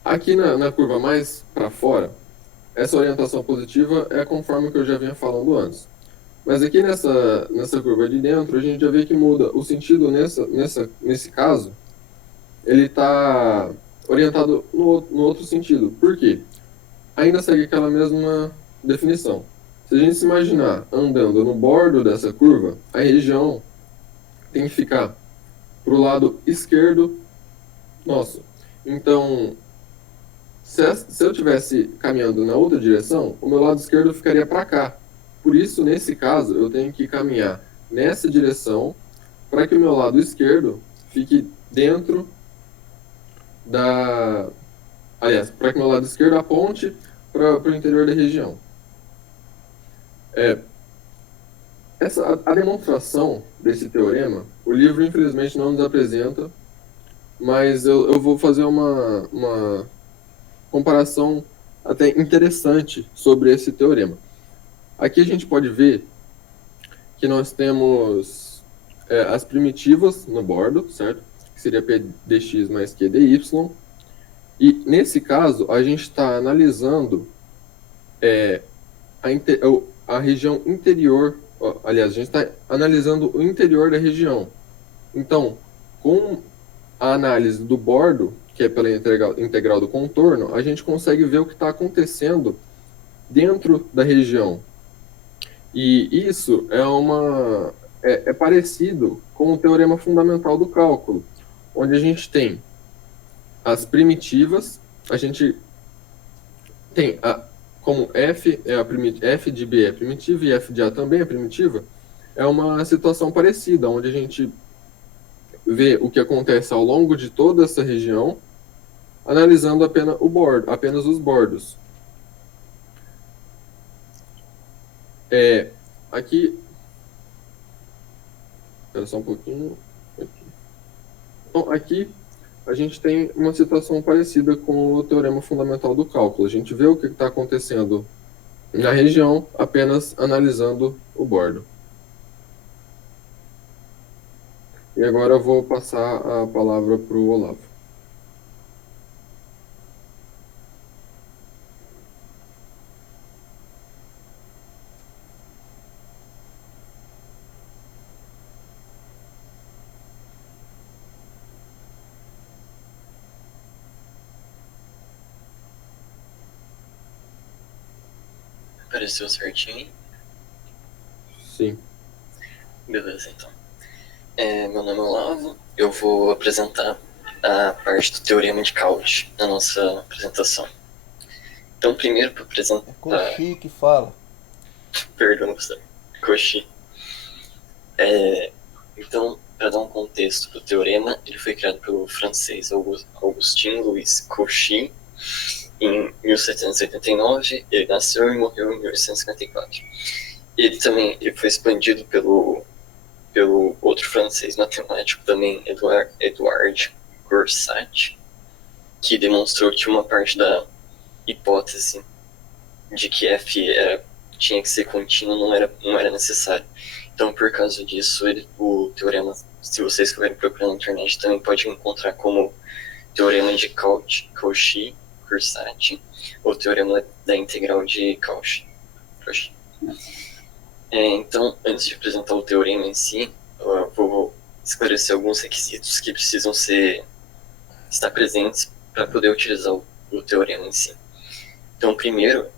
Aqui na curva mais para fora, essa orientação positiva é conforme o que eu já vinha falando antes. Mas aqui nessa curva de dentro, a gente já vê que muda o sentido nesse caso. Ele está orientado no outro sentido. Por quê? Ainda segue aquela mesma definição. Se a gente se imaginar andando no bordo dessa curva, a região tem que ficar para o lado esquerdo nosso. Então, se eu estivesse caminhando na outra direção, o meu lado esquerdo ficaria para cá. Por isso, nesse caso, eu tenho que caminhar nessa direção para que o meu lado esquerdo fique dentro Aliás, para que o meu lado esquerdo aponte para o interior da região. A demonstração desse teorema, o livro infelizmente não nos apresenta, mas eu vou fazer uma comparação até interessante sobre esse teorema. Aqui a gente pode ver que nós temos as primitivas no bordo, certo? Que seria P dx mais Q dy. E nesse caso, a gente está analisando a região interior. Aliás, a gente está analisando o interior da região. Então, com a análise do bordo, que é pela integral do contorno, a gente consegue ver o que está acontecendo dentro da região. E isso é parecido com o teorema fundamental do cálculo, onde a gente tem as primitivas, a gente tem como f de B é primitiva e f de A também é primitiva, é uma situação parecida, onde a gente vê o que acontece ao longo de toda essa região, analisando apenas os bordos. Aqui, espera só um pouquinho. Então, aqui a gente tem uma situação parecida com o teorema fundamental do cálculo. A gente vê o que está acontecendo na região apenas analisando o bordo. E agora eu vou passar a palavra para o Olavo. Apareceu certinho? Sim. Beleza, então. Meu nome é Olavo, eu vou apresentar a parte do Teorema de Cauchy na nossa apresentação. Então, primeiro, para apresentar... É Cauchy que fala. Perdão, Gustavo. Cauchy. Então, para dar um contexto para o teorema, ele foi criado pelo francês Augustin-Louis Cauchy em 1789. Ele nasceu e morreu em 1854. Ele foi expandido pelo outro francês matemático também, Edouard Gorsat, que demonstrou que uma parte da hipótese de que f tinha que ser contínuo não era necessário. Então, por causa disso, o teorema, se vocês estiverem procurando na internet, também pode encontrar como teorema de Cauchy-Gorsat, ou teorema da integral de Cauchy. Então, antes de apresentar o teorema em si, eu vou esclarecer alguns requisitos que precisam estar presentes para poder utilizar o teorema em si. Então, primeiro,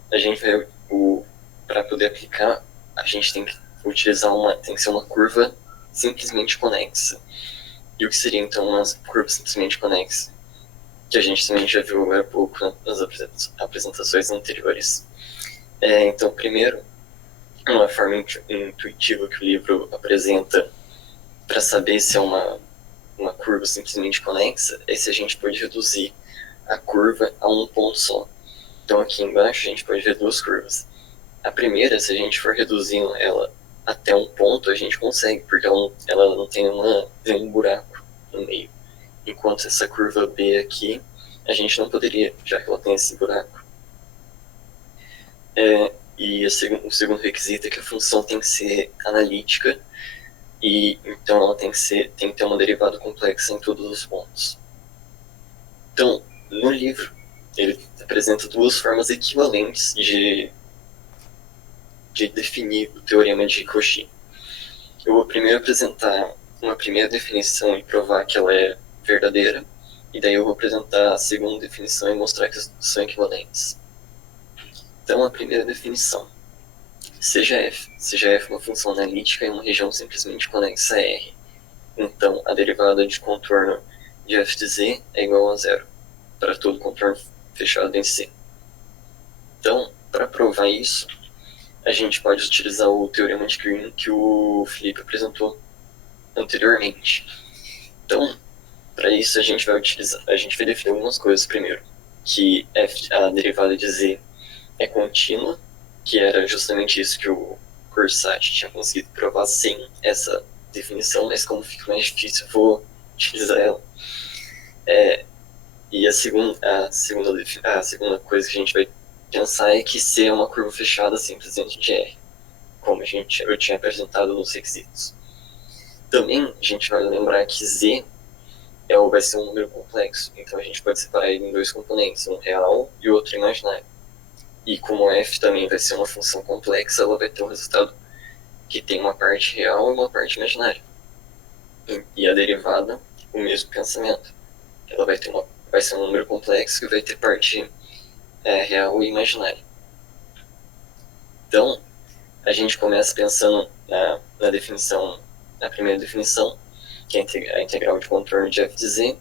para poder aplicar, a gente tem que utilizar tem que ser uma curva simplesmente conexa. E o que seria, então, uma curva simplesmente conexa? Que a gente também já viu há pouco nas apresentações anteriores. Então, primeiro, uma forma intuitiva que o livro apresenta para saber se é uma curva simplesmente conexa é se a gente pode reduzir a curva a um ponto só. Então, aqui embaixo, a gente pode ver duas curvas. A primeira, se a gente for reduzindo ela até um ponto, a gente consegue, porque ela não tem um buraco no meio. Enquanto essa curva B aqui, a gente não poderia, já que ela tem esse buraco. E o segundo requisito é que a função tem que ser analítica, e então ela tem que ter uma derivada complexa em todos os pontos. Então, no livro, ele apresenta duas formas equivalentes de definir o teorema de Cauchy. Eu vou primeiro apresentar uma primeira definição e provar que ela é verdadeira, e daí eu vou apresentar a segunda definição e mostrar que são equivalentes. Então, a primeira definição. Seja f uma função analítica em uma região simplesmente conexa a R. Então, a derivada de contorno de f de z é igual a zero, para todo contorno fechado em C. Então, para provar isso, a gente pode utilizar o teorema de Green que o Felipe apresentou anteriormente. Então, para isso a gente vai definir algumas coisas primeiro, que a derivada de z é contínua, que era justamente isso que o Gorsat tinha conseguido provar sem essa definição, mas como fica mais difícil, eu vou utilizar ela. E a segunda coisa que a gente vai pensar é que C é uma curva fechada simples dentro de R, como eu tinha apresentado nos requisitos. Também a gente vai lembrar que Z vai ser um número complexo, então a gente pode separar ele em dois componentes, um real e o outro imaginário. E como f também vai ser uma função complexa, ela vai ter um resultado que tem uma parte real e uma parte imaginária. E a derivada, o mesmo pensamento. Ela vai ser um número complexo que vai ter parte real e imaginária. Então, a gente começa pensando na definição, na primeira definição, que é a integral de contorno de f de z,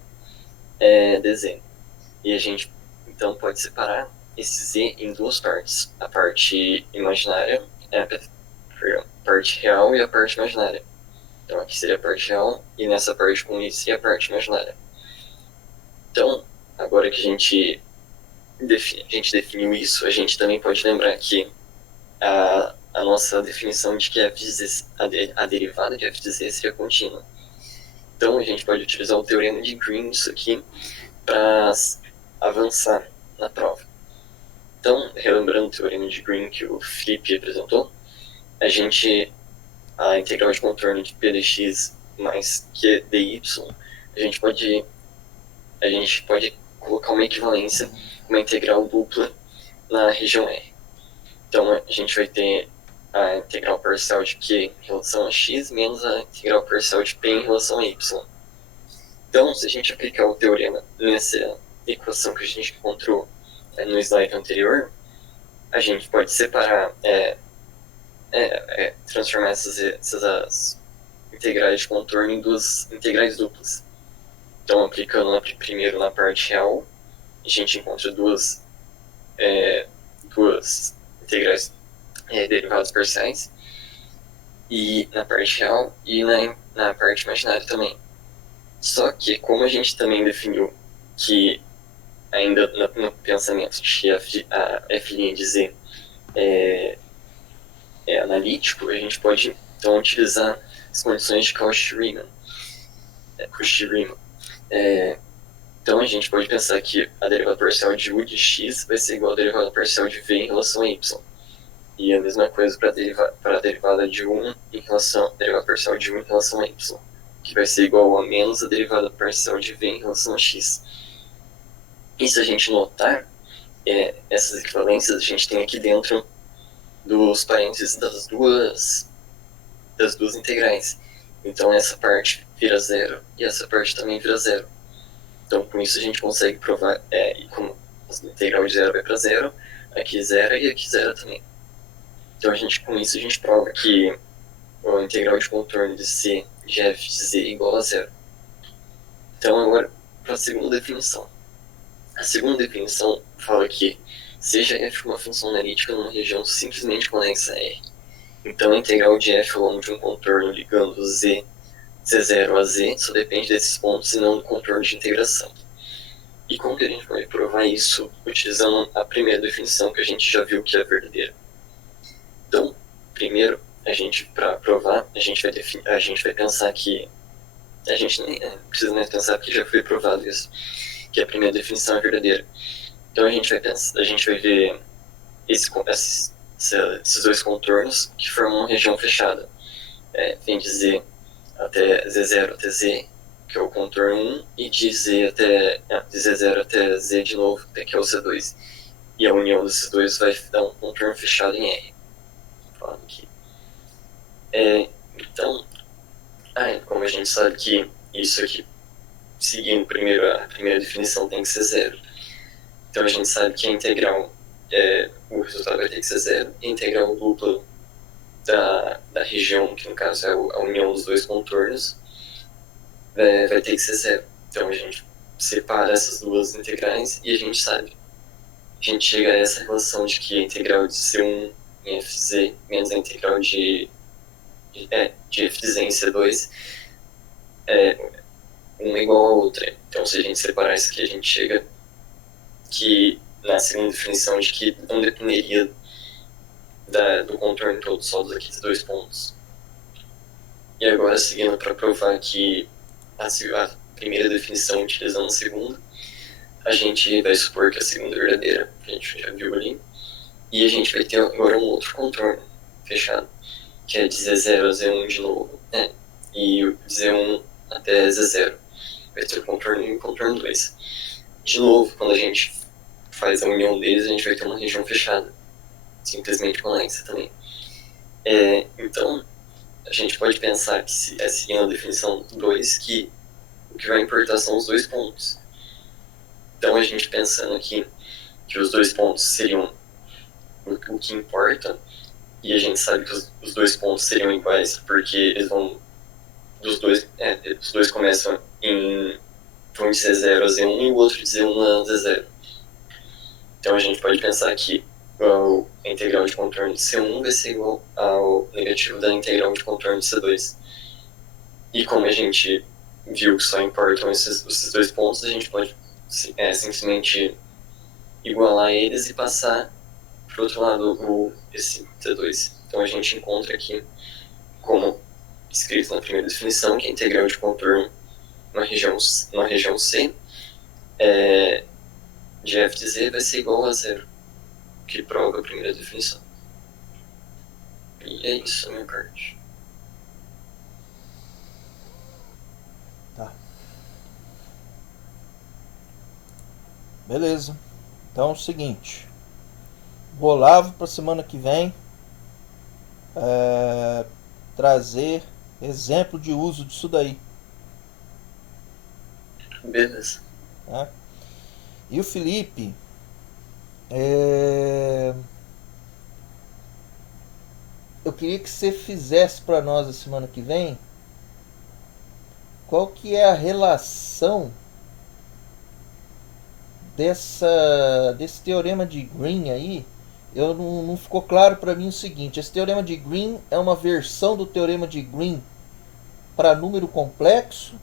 dz. E a gente, então, pode separar esse z em duas partes. A parte imaginária, a parte real e a parte imaginária. Então, aqui seria a parte real, e nessa parte com isso seria a parte imaginária. Então, agora que a gente definiu isso, a gente também pode lembrar que a nossa definição de que f de z, a derivada de f de z seria contínua. Então, a gente pode utilizar o teorema de Green nisso aqui para avançar na prova. Então, relembrando o teorema de Green que o Felipe apresentou, a integral de contorno de p dx mais q dy, a gente pode colocar uma equivalência, uma integral dupla na região R. Então, a gente vai ter a integral parcial de q em relação a x menos a integral parcial de p em relação a y. Então, se a gente aplicar o teorema nessa equação que a gente encontrou no slide anterior, a gente pode separar, transformar essas integrais de contorno em duas integrais duplas. Então, aplicando primeiro na parte real, a gente encontra duas integrais derivadas parciais, e na parte real e na parte imaginária também. Só que, como a gente também definiu que, ainda no pensamento, que a f' de z é analítico, a gente pode, então, utilizar as condições de Cauchy-Riemann. Então, a gente pode pensar que a derivada parcial de u de x vai ser igual à derivada parcial de v em relação a y. E a mesma coisa para a derivada de 1 derivada parcial de 1 em relação a y, que vai ser igual a menos a derivada parcial de v em relação a x. E se a gente notar, essas equivalências a gente tem aqui dentro dos parênteses das duas integrais. Então, essa parte vira zero e essa parte também vira zero. Então, com isso a gente consegue provar, e como a integral de zero vai para zero, aqui zero e aqui zero também. Então, com isso a gente prova que a integral de contorno de c de f de z é igual a zero. Então, agora, para a segunda definição. A segunda definição fala que seja f uma função analítica numa região simplesmente conexa a R. Então, a integral de f ao longo de um contorno ligando z0 a z só depende desses pontos e não do contorno de integração. E como que a gente pode provar isso utilizando a primeira definição que a gente já viu que é verdadeira? Então, primeiro, para provar, a gente vai pensar que a gente nem precisa mais pensar porque já foi provado isso, que a primeira definição é verdadeira. Então a gente vai ver esses dois contornos que formam uma região fechada. Vem de z até z0 até z, que é o contorno 1, e de z0 até z de novo, que é o z2. E a união desses dois vai dar um contorno fechado em R. Falando aqui. Então, como a gente sabe que isso aqui, seguindo a primeira definição, tem que ser zero. Então a gente sabe que a integral, o resultado vai ter que ser zero, e a integral dupla da região, que no caso é a união dos dois contornos, vai ter que ser zero. Então a gente separa essas duas integrais e a gente chega a essa relação de que a integral de C1 em fz menos a integral de f de z em C2 uma igual a outra. Então, se a gente separar isso aqui, a gente chega que na segunda definição de que não dependeria do contorno todo, só daqueles dois pontos. E agora, seguindo para provar que a primeira definição utilizando a segunda, a gente vai supor que a segunda é verdadeira, que a gente já viu ali, e a gente vai ter agora um outro contorno fechado, que é de Z0 a Z1 de novo, e de Z1 até Z0. Vai ter o contorno 1 e o contorno 2. De novo, quando a gente faz a união deles, a gente vai ter uma região fechada, simplesmente conexa também. Então, a gente pode pensar que, seguindo a definição 2, que o que vai importar são os dois pontos. Então, a gente pensando aqui que os dois pontos seriam o que importa, e a gente sabe que os dois pontos seriam iguais, porque eles vão, os dois começam vão dizer 0 a Z1 e o outro dizer 1 a Z0. Então a gente pode pensar que a integral de contorno de C1 vai ser igual ao negativo da integral de contorno de C2. E como a gente viu que só importam esses dois pontos, a gente pode simplesmente igualar eles e passar para o outro lado esse T2. Então a gente encontra aqui, como escrito na primeira definição, que a integral de contorno na região C de f de z vai ser igual a 0, que prova a primeira definição. E é isso a minha parte. Tá. Beleza. Então é o seguinte. O Olavo para semana que vem trazer exemplo de uso disso daí. Beleza. Tá? E o Felipe eu queria que você fizesse para nós a semana que vem qual que é a relação desse teorema de Green aí. Eu não ficou claro para mim o seguinte: esse teorema de Green é uma versão do teorema de Green para número complexo,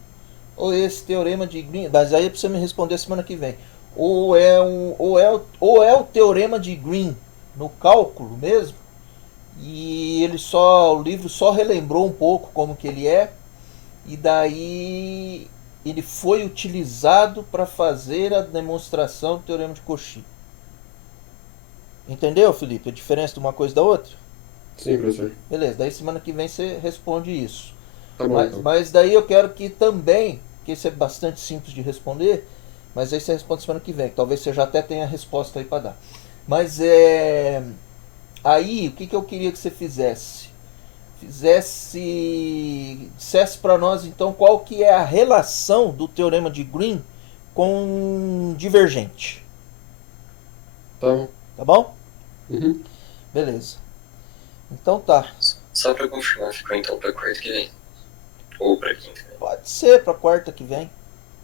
ou esse teorema de Green, mas aí precisa me responder semana que vem, ou é o teorema de Green no cálculo mesmo, e o livro só relembrou um pouco como que ele é, e daí ele foi utilizado para fazer a demonstração do teorema de Cauchy. Entendeu, Felipe, a diferença de uma coisa e da outra? Sim, professor. Beleza, daí semana que vem você responde isso. Tá bom, então. Mas daí eu quero que também, que isso é bastante simples de responder, mas aí você responde semana que vem, talvez você já até tenha a resposta aí para dar. Mas aí o que eu queria que você dissesse para nós então qual que é a relação do teorema de Green com divergente. Tá bom. Tá bom? Uhum. Beleza. Então tá. Só para confirmar, ficou então para quarta que vem. Ou para quinta que vem. Pode ser para quarta que vem.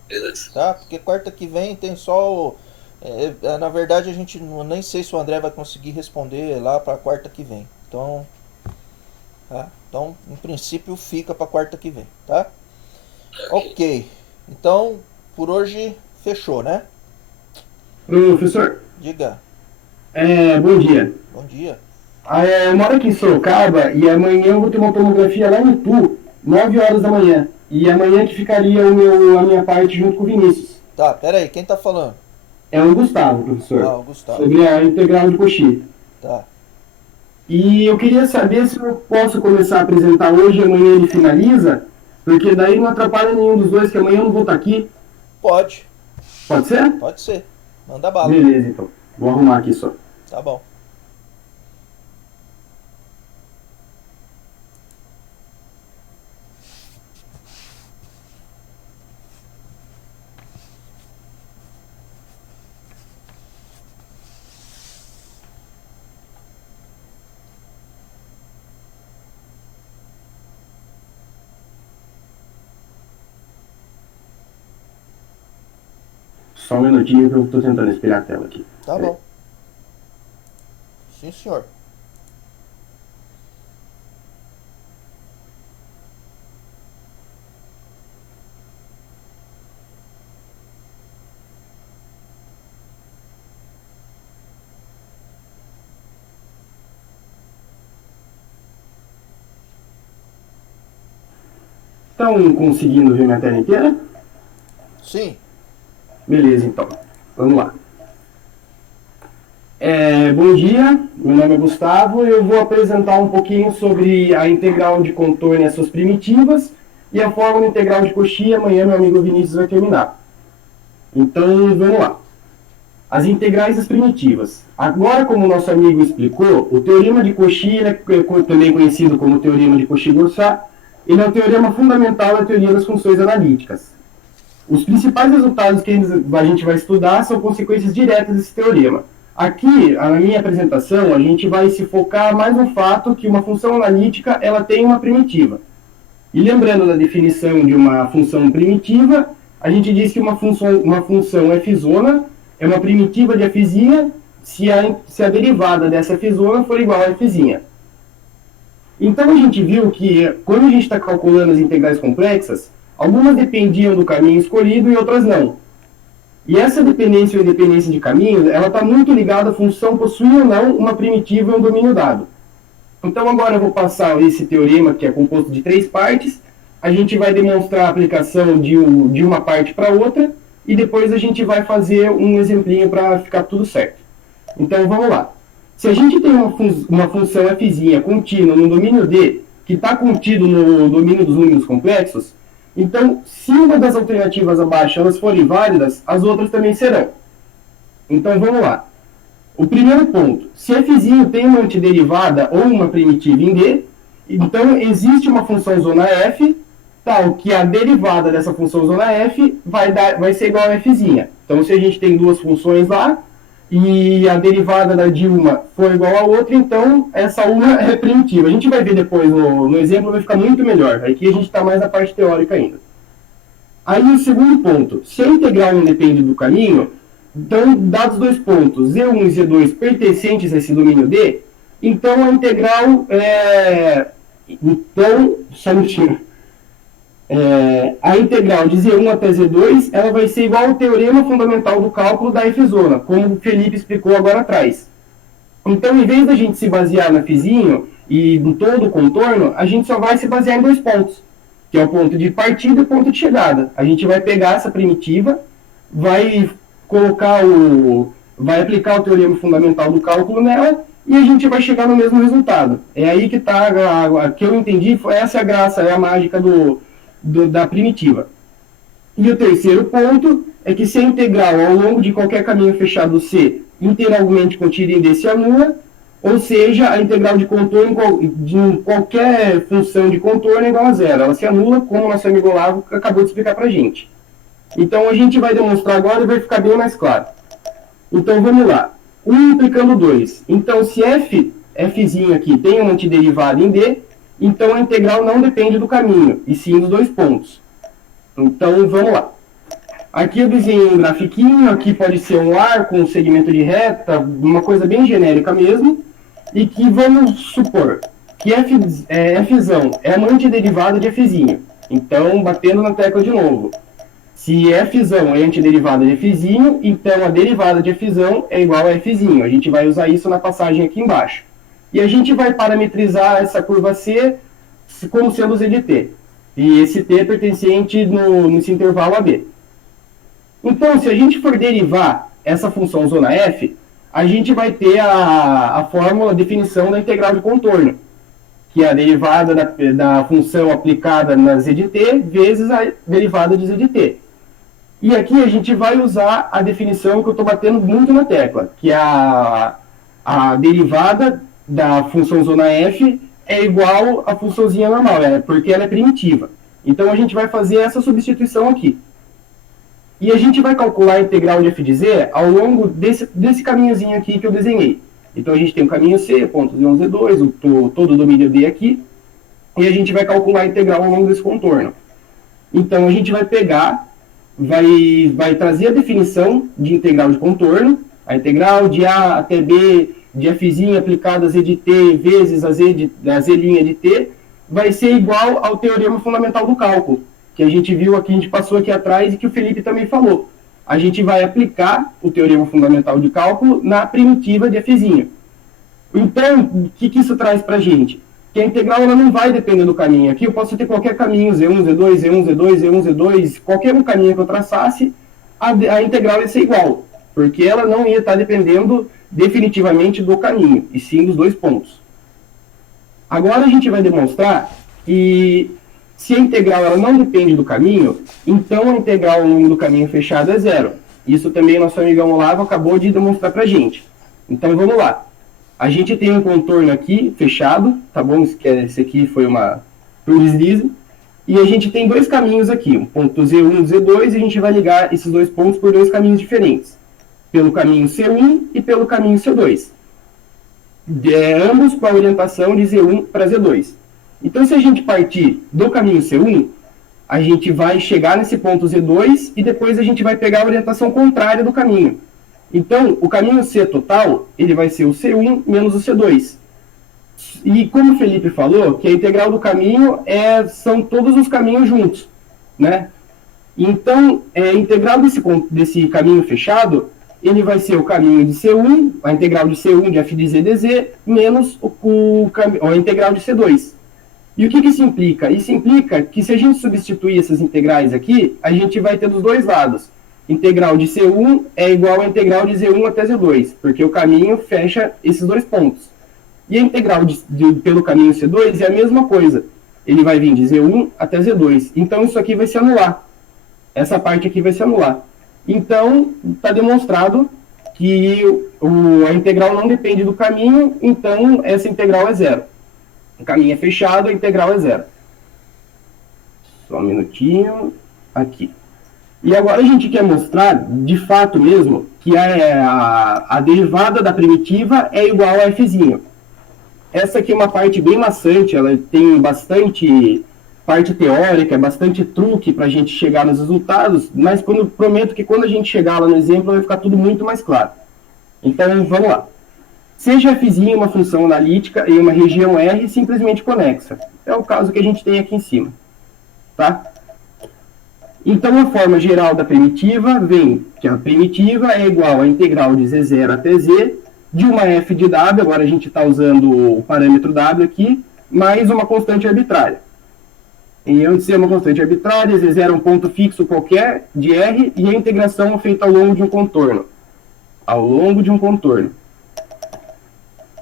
Beleza. Tá? Porque quarta que vem tem só na verdade a gente nem sei se o André vai conseguir responder lá para quarta que vem. Então, tá? Então, em princípio fica para quarta que vem, tá? Ok. Então, por hoje fechou, né? Professor, Diga. bom dia. Bom dia. Eu moro aqui em Sorocaba e amanhã eu vou ter uma tomografia lá em Itu, 9 horas da manhã. E amanhã que ficaria a minha parte junto com o Vinícius. Tá, pera aí, quem tá falando? É o Gustavo, professor. Ah, o Gustavo. Sobre a integral de Cauchy. Tá. E eu queria saber se eu posso começar a apresentar hoje e amanhã ele finaliza, porque daí não atrapalha nenhum dos dois, que amanhã eu não vou estar aqui. Pode. Pode ser? Pode ser. Manda bala. Beleza, então. Vou arrumar aqui só. Tá bom. Só um minutinho que eu estou tentando espelhar a tela aqui. Tá bom. Sim, senhor. Estão conseguindo ver minha tela inteira? Sim. Beleza, então. Vamos lá. Bom dia, meu nome é Gustavo e eu vou apresentar um pouquinho sobre a integral de contorno e as suas primitivas e a fórmula integral de Cauchy. Amanhã meu amigo Vinícius vai terminar. Então, vamos lá. As integrais das primitivas. Agora, como o nosso amigo explicou, o teorema de Cauchy, ele é também conhecido como teorema de Cauchy-Gaussat, ele é o teorema fundamental da teoria das funções analíticas. Os principais resultados que a gente vai estudar são consequências diretas desse teorema. Aqui, na minha apresentação, a gente vai se focar mais no fato que uma função analítica ela tem uma primitiva. E lembrando da definição de uma função primitiva, a gente diz que uma função fzona é uma primitiva de fzinha se a derivada dessa fzona for igual a fzinha. Então a gente viu que quando a gente está calculando as integrais complexas, algumas dependiam do caminho escolhido e outras não. E essa dependência ou independência de caminho, ela está muito ligada à função possuir ou não uma primitiva e um domínio dado. Então agora eu vou passar esse teorema, que é composto de 3 partes. A gente vai demonstrar a aplicação de uma parte para outra, e depois a gente vai fazer um exemplinho para ficar tudo certo. Então vamos lá. Se a gente tem uma função fzinha contínua no domínio D, que está contido no domínio dos números complexos, então, se uma das alternativas abaixo elas forem válidas, as outras também serão. Então, vamos lá. O primeiro ponto. Se fzinho tem uma antiderivada ou uma primitiva em D, então existe uma função zona f, tal que a derivada dessa função zona f vai ser igual a fzinha. Então, se a gente tem duas funções lá, e a derivada de uma for igual a outra, então essa uma é primitiva. A gente vai ver depois no exemplo, vai ficar muito melhor. Aqui a gente está mais na parte teórica ainda. Aí o segundo ponto, se a integral não depende do caminho, então dados 2 pontos, Z1 e Z2 pertencentes a esse domínio D, então a integral só um minutinho. A integral de Z1 até Z2 ela vai ser igual ao teorema fundamental do cálculo da fzona, como o Felipe explicou agora atrás. Então, em vez da gente se basear na fzinho e em todo o contorno, a gente só vai se basear em 2 pontos, que é o ponto de partida e o ponto de chegada. A gente vai pegar essa primitiva, vai aplicar o teorema fundamental do cálculo nela, e a gente vai chegar no mesmo resultado. É aí que está, que eu entendi, essa é a graça, é a mágica da primitiva. E o terceiro ponto é que se a integral ao longo de qualquer caminho fechado C integralmente contida em D se anula, ou seja, a integral de contorno de qualquer função de contorno é igual a zero. Ela se anula, como o nosso amigo Olavo acabou de explicar para a gente. Então a gente vai demonstrar agora e vai ficar bem mais claro. Então vamos lá. 1 implicando 2. Então se fzinho aqui tem uma antiderivada em D, então a integral não depende do caminho, e sim dos 2 pontos. Então, vamos lá. Aqui eu desenhei um grafiquinho, aqui pode ser um arco, um segmento de reta, uma coisa bem genérica mesmo, e que vamos supor que fzão é uma antiderivada de fzinho. Então, batendo na tecla de novo. Se fzão é antiderivada de fzinho, então a derivada de fzão é igual a fzinho. A gente vai usar isso na passagem aqui embaixo. E a gente vai parametrizar essa curva C como sendo z de t. E esse t é pertencente nesse intervalo AB. Então, se a gente for derivar essa função zona f, a gente vai ter a fórmula, a definição da integral de contorno, que é a derivada da função aplicada na z de t vezes a derivada de z de t. E aqui a gente vai usar a definição que eu estou batendo muito na tecla, que é a derivada da função zona f é igual à funçãozinha normal, porque ela é primitiva. Então a gente vai fazer essa substituição aqui. E a gente vai calcular a integral de f de z ao longo desse caminhozinho aqui que eu desenhei. Então a gente tem o caminho C, ponto Z1, Z2, todo o domínio D aqui, e a gente vai calcular a integral ao longo desse contorno. Então a gente vai pegar, vai trazer a definição de integral de contorno, a integral de A até B de fzinho aplicada a z de t vezes a z de t, vai ser igual ao teorema fundamental do cálculo, que a gente viu aqui, a gente passou aqui atrás e que o Felipe também falou. A gente vai aplicar o teorema fundamental de cálculo na primitiva de fzinho. Então, o que isso traz para a gente? Que a integral ela não vai depender do caminho. Aqui eu posso ter qualquer caminho, Z1, Z2, Z1, Z2, Z1, Z2, qualquer um caminho que eu traçasse, a integral ia ser igual, porque ela não ia estar dependendo definitivamente do caminho, e sim dos 2 pontos. Agora a gente vai demonstrar que se a integral ela não depende do caminho, então a integral ao longo do caminho fechado é zero. Isso também o nosso amigão Olavo acabou de demonstrar para a gente. Então vamos lá. A gente tem um contorno aqui fechado, tá bom? Esse aqui foi por deslize. E a gente tem 2 caminhos aqui, um ponto Z1 e Z2, e a gente vai ligar esses 2 pontos por 2 caminhos diferentes. pelo caminho C1 e pelo caminho C2. Ambos com a orientação de Z1 para Z2. Então, se a gente partir do caminho C1, a gente vai chegar nesse ponto Z2 e depois a gente vai pegar a orientação contrária do caminho. Então, o caminho C total, ele vai ser o C1 menos o C2. E como o Felipe falou, que a integral do caminho são todos os caminhos juntos, né? Então, a integral desse caminho fechado, ele vai ser o caminho de C1, a integral de C1 de f de z dz, menos a integral de C2. E o que isso implica? Isso implica que se a gente substituir essas integrais aqui, a gente vai ter dos dois lados. Integral de C1 é igual a integral de Z1 até Z2, porque o caminho fecha esses dois pontos. E a integral pelo caminho C2 é a mesma coisa. Ele vai vir de Z1 até Z2. Então, isso aqui vai se anular. Essa parte aqui vai se anular. Então, está demonstrado que a integral não depende do caminho, então essa integral é zero. O caminho é fechado, a integral é zero. Só um minutinho. Aqui. E agora a gente quer mostrar, de fato mesmo, que a derivada da primitiva é igual a fzinho. Essa aqui é uma parte bem maçante, ela tem bastante parte teórica, bastante truque para a gente chegar nos resultados, mas prometo que quando a gente chegar lá no exemplo vai ficar tudo muito mais claro. Então, vamos lá. Seja fzinho uma função analítica em uma região R simplesmente conexa. É o caso que a gente tem aqui em cima. Tá? Então, a forma geral da primitiva vem que a primitiva é igual a integral de z0 até z de uma f de w, agora a gente está usando o parâmetro w aqui, mais uma constante arbitrária. E onde ser uma constante arbitrária, z0 é um ponto fixo qualquer de R, e a integração é feita ao longo de um contorno. Ao longo de um contorno.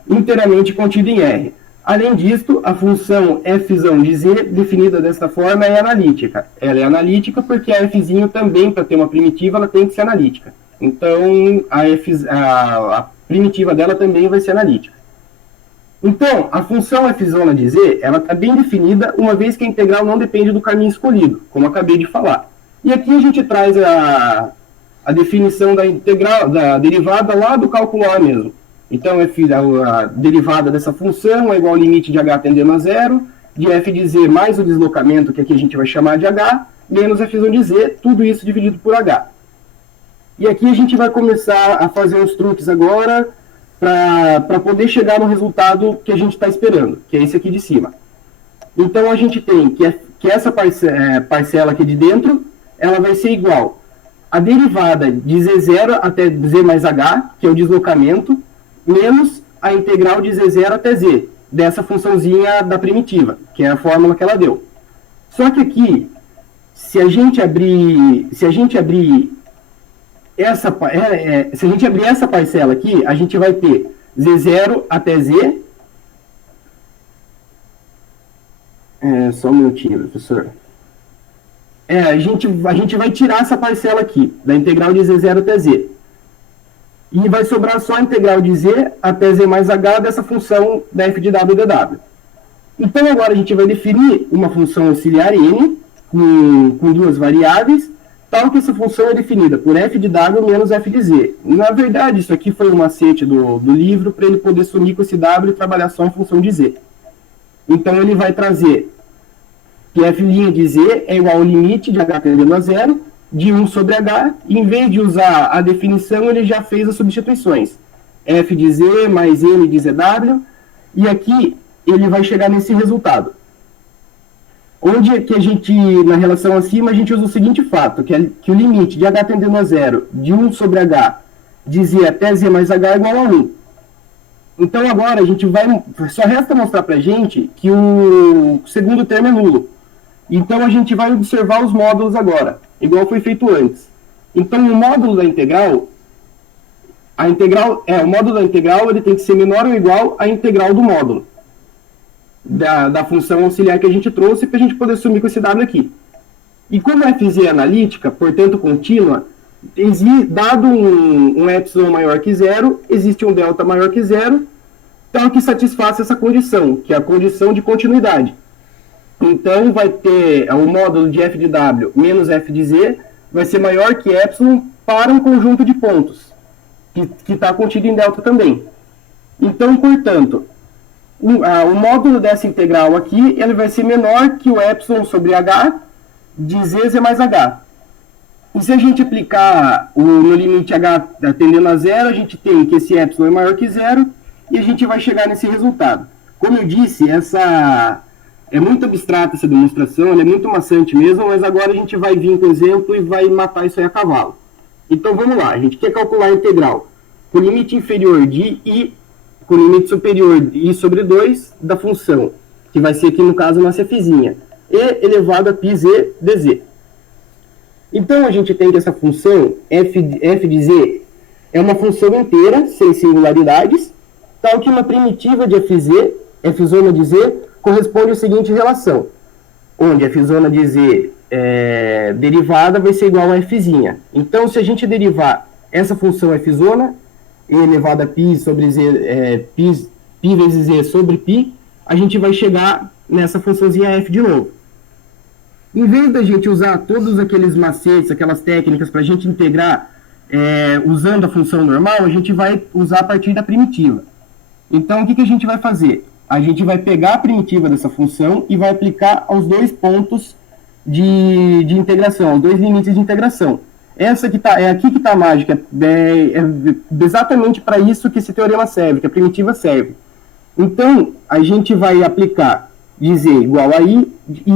Inteiramente contida em R. Além disto, a função f de z, definida desta forma, é analítica. Ela é analítica porque a f também, para ter uma primitiva, ela tem que ser analítica. Então, a primitiva dela também vai ser analítica. Então, a função f de z, ela está bem definida, uma vez que a integral não depende do caminho escolhido, como eu acabei de falar. E aqui a gente traz a definição da integral, da derivada lá do cálculo A mesmo. Então, a derivada dessa função é igual ao limite de h tendendo a zero, de f de z mais o deslocamento, que aqui a gente vai chamar de h, menos f de z, tudo isso dividido por h. E aqui a gente vai começar a fazer uns truques agora para poder chegar no resultado que a gente está esperando, que é esse aqui de cima. Então, a gente tem que essa parcela aqui de dentro, ela vai ser igual a derivada de z0 até z mais h, que é o deslocamento, menos a integral de z0 até z, dessa funçãozinha da primitiva, que é a fórmula que ela deu. Só que aqui, se a gente abrir essa parcela aqui, a gente vai ter z0 até z. Só um minutinho, professor. A gente vai tirar essa parcela aqui, da integral de z0 até z. E vai sobrar só a integral de z até z mais h dessa função da f de w dw. Então, agora a gente vai definir uma função auxiliar n, com duas variáveis, tal que essa função é definida por f de w menos f de z. Na verdade, isso aqui foi um macete do livro para ele poder sumir com esse w e trabalhar só em função de z. Então, ele vai trazer que f' de z é igual ao limite de h tendendo a zero, de 1 sobre h, e em vez de usar a definição, ele já fez as substituições. F de z mais n de zw, e aqui ele vai chegar nesse resultado. Onde é que a gente, na relação acima, a gente usa o seguinte fato, que o limite de h tendendo a zero, de 1 sobre h, de z até z mais h é igual a 1. Então agora a gente só resta mostrar pra gente que o segundo termo é nulo. Então a gente vai observar os módulos agora, igual foi feito antes. Então o módulo da integral, o módulo da integral ele tem que ser menor ou igual à integral do módulo da função auxiliar que a gente trouxe para a gente poder sumir com esse w aqui. E como a fz é analítica, portanto contínua, dado um epsilon maior que zero, existe um delta maior que zero, então que satisfaça essa condição, que é a condição de continuidade. Então, vai ter o módulo de f de w menos f de z, vai ser maior que epsilon para um conjunto de pontos. que está contido em delta também. Então, portanto, o módulo dessa integral aqui, ele vai ser menor que o epsilon sobre h de z mais h. E se a gente aplicar no limite h tendendo a zero, a gente tem que esse epsilon é maior que zero e a gente vai chegar nesse resultado. Como eu disse, é muito abstrata essa demonstração, ela é muito maçante mesmo, mas agora a gente vai vir com o exemplo e vai matar isso aí a cavalo. Então vamos lá, a gente quer calcular a integral com o limite inferior de i, com o limite superior de i sobre 2 da função, que vai ser aqui no caso a nossa fzinha, e elevado a πz dz. Então a gente tem que essa função f de z é uma função inteira, sem singularidades, tal que uma primitiva de fz, fzona de z, corresponde à seguinte relação, onde a fzona de z derivada vai ser igual a fzinha. Então, se a gente derivar essa função fzona, e elevado a π sobre z, π vezes z sobre π, a gente vai chegar nessa funçãozinha f de novo. Em vez da gente usar todos aqueles macetes, aquelas técnicas para a gente integrar usando a função normal, a gente vai usar a partir da primitiva. Então, o que a gente vai fazer? A gente vai pegar a primitiva dessa função e vai aplicar aos dois pontos de integração, aos dois limites de integração. Essa que tá, é aqui que está a mágica, é exatamente para isso que esse teorema serve, que a primitiva serve. Então, a gente vai aplicar de z igual a i e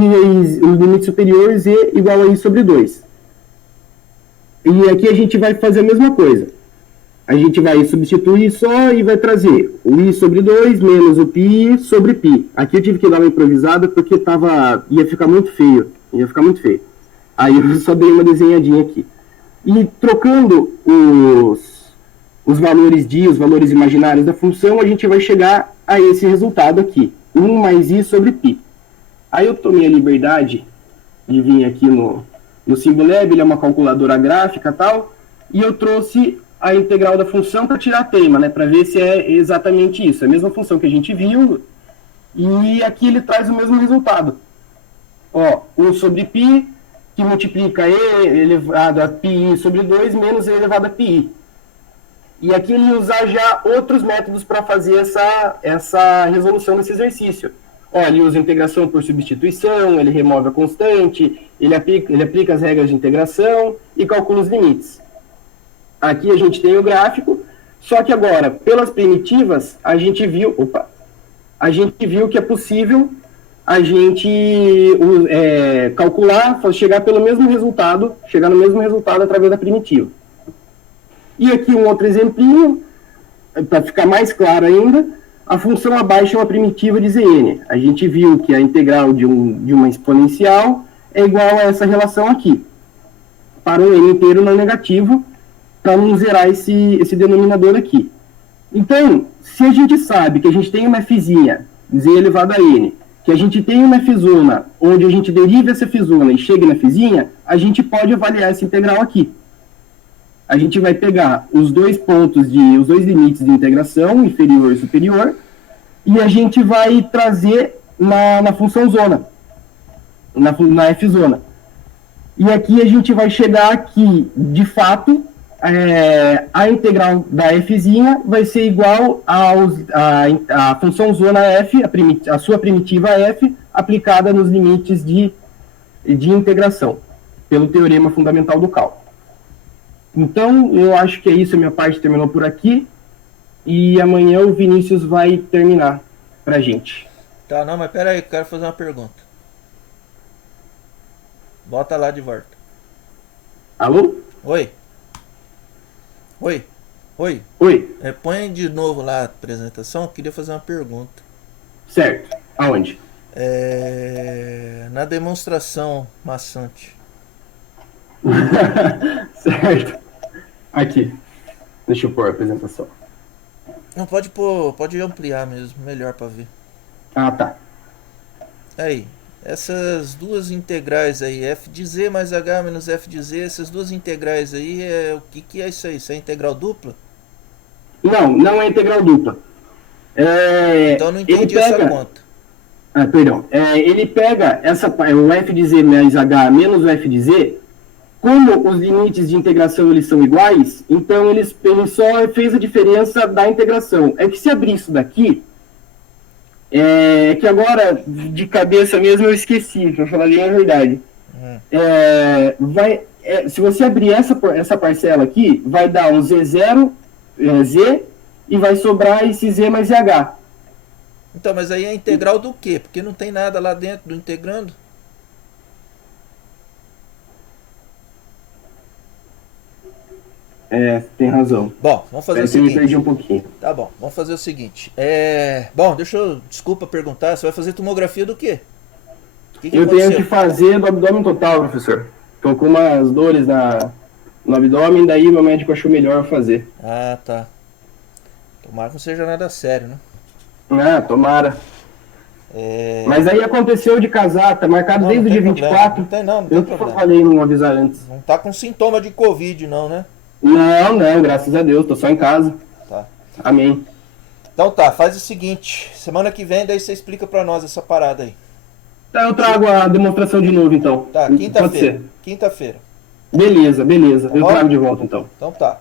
o limite superior z igual a i sobre 2. E aqui a gente vai fazer a mesma coisa. A gente vai substituir só e vai trazer o i sobre 2 menos o π sobre π. Aqui eu tive que dar uma improvisada porque ia ficar muito feio. Aí eu só dei uma desenhadinha aqui. E trocando os valores os valores imaginários da função, a gente vai chegar a esse resultado aqui. 1 mais i sobre π. Aí eu tomei a liberdade de vir aqui no Symbolab, ele é uma calculadora gráfica e tal, e eu trouxe a integral da função para tirar a teima, né, para ver se é exatamente isso. É a mesma função que a gente viu, e aqui ele traz o mesmo resultado. Ó, 1 sobre π, que multiplica e elevado a πi sobre 2 menos e elevado a πi. E aqui ele usar já outros métodos para fazer essa resolução desse exercício. Ó, ele usa integração por substituição, ele remove a constante, ele aplica as regras de integração e calcula os limites. Aqui a gente tem o gráfico, só que agora, pelas primitivas, a gente viu que é possível a gente calcular, chegar no mesmo resultado através da primitiva. E aqui um outro exemplinho, para ficar mais claro ainda, a função abaixo é uma primitiva de Zn. A gente viu que a integral de uma exponencial é igual a essa relação aqui, para um n inteiro não negativo, para não zerar esse denominador aqui. Então, se a gente sabe que a gente tem uma fzinha, z elevado a n, que a gente tem uma fzona, onde a gente deriva essa fzona e chega na fzinha, a gente pode avaliar essa integral aqui. A gente vai pegar os dois limites de integração, inferior e superior, e a gente vai trazer na função zona, na f-zona. E aqui a gente vai chegar que, de fato, a integral da fzinha vai ser igual à função zona f, a sua primitiva f, aplicada nos limites de integração, pelo teorema fundamental do cálculo. Então, eu acho que é isso, a minha parte terminou por aqui. E amanhã o Vinícius vai terminar pra gente. Tá, não, mas pera aí, eu quero fazer uma pergunta. Bota lá de volta. Alô? Oi. Põe de novo lá a apresentação, eu queria fazer uma pergunta. Certo. Aonde? Na demonstração maçante. Certo. Aqui. Deixa eu pôr a apresentação. Não, pode pôr, pode ampliar mesmo, melhor pra ver. Ah, tá. Aí, essas duas integrais aí, f de z mais h menos f de z, essas duas integrais aí, o que é isso aí? Isso é integral dupla? Não é integral dupla. Então eu não entendi essa conta. Perdão. Ele pega o f de z mais h menos o f de z como os limites de integração eles são iguais, então ele só fez a diferença da integração. É que se abrir isso daqui, que agora, de cabeça mesmo, eu esqueci, para falar bem a verdade. Se você abrir essa parcela aqui, vai dar um Z0, Z, e vai sobrar esse Z mais ZH. Então, mas aí é integral do quê? Porque não tem nada lá dentro do integrando. Tem razão. Bom, vamos fazer o Eu seguinte. perdi um pouquinho. Tá bom, vamos fazer o seguinte. Bom, desculpa perguntar, você vai fazer tomografia do quê? Que Eu aconteceu? tenho que fazer do abdômen total, professor. Tô com umas dores no abdômen, daí meu médico achou melhor fazer. Ah, tá. Tomara que não seja nada sério, né? Tomara. Mas aí aconteceu de casar, tá marcado desde o dia 24. Não tem não tem eu problema. falei não avisar antes. Não tá com sintoma de Covid não, né? Não, graças a Deus, tô só em casa. Tá. Amém. Então tá, faz o seguinte. Semana que vem daí você explica pra nós essa parada aí. Tá, eu trago a demonstração de novo então. Tá, Pode quinta-feira. ser. Quinta-feira. Beleza. Tá Eu bom? trago de volta então. Então tá.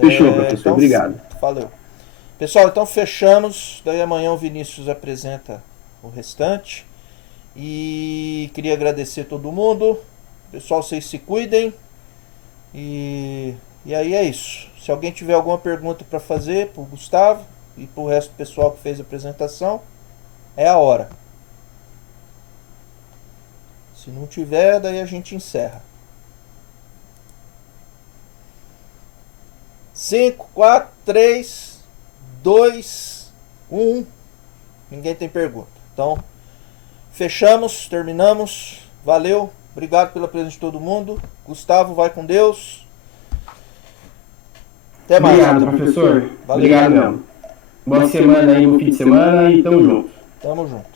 Fechou, professor. Então, Obrigado. Valeu. Pessoal, então fechamos. Daí amanhã o Vinícius apresenta o restante. E queria agradecer todo mundo. Pessoal, vocês se cuidem. E aí é isso. Se alguém tiver alguma pergunta para fazer pro Gustavo e pro resto do pessoal que fez a apresentação, é a hora. Se não tiver, daí a gente encerra. 5, 4, 3, 2, 1. Ninguém tem pergunta. Então, fechamos, terminamos. Valeu. Obrigado pela presença de todo mundo. Gustavo, vai com Deus. Até mais. Obrigado, professor. Valeu. Obrigado mesmo. Boa semana aí, bom fim de semana e tamo junto. Tamo junto.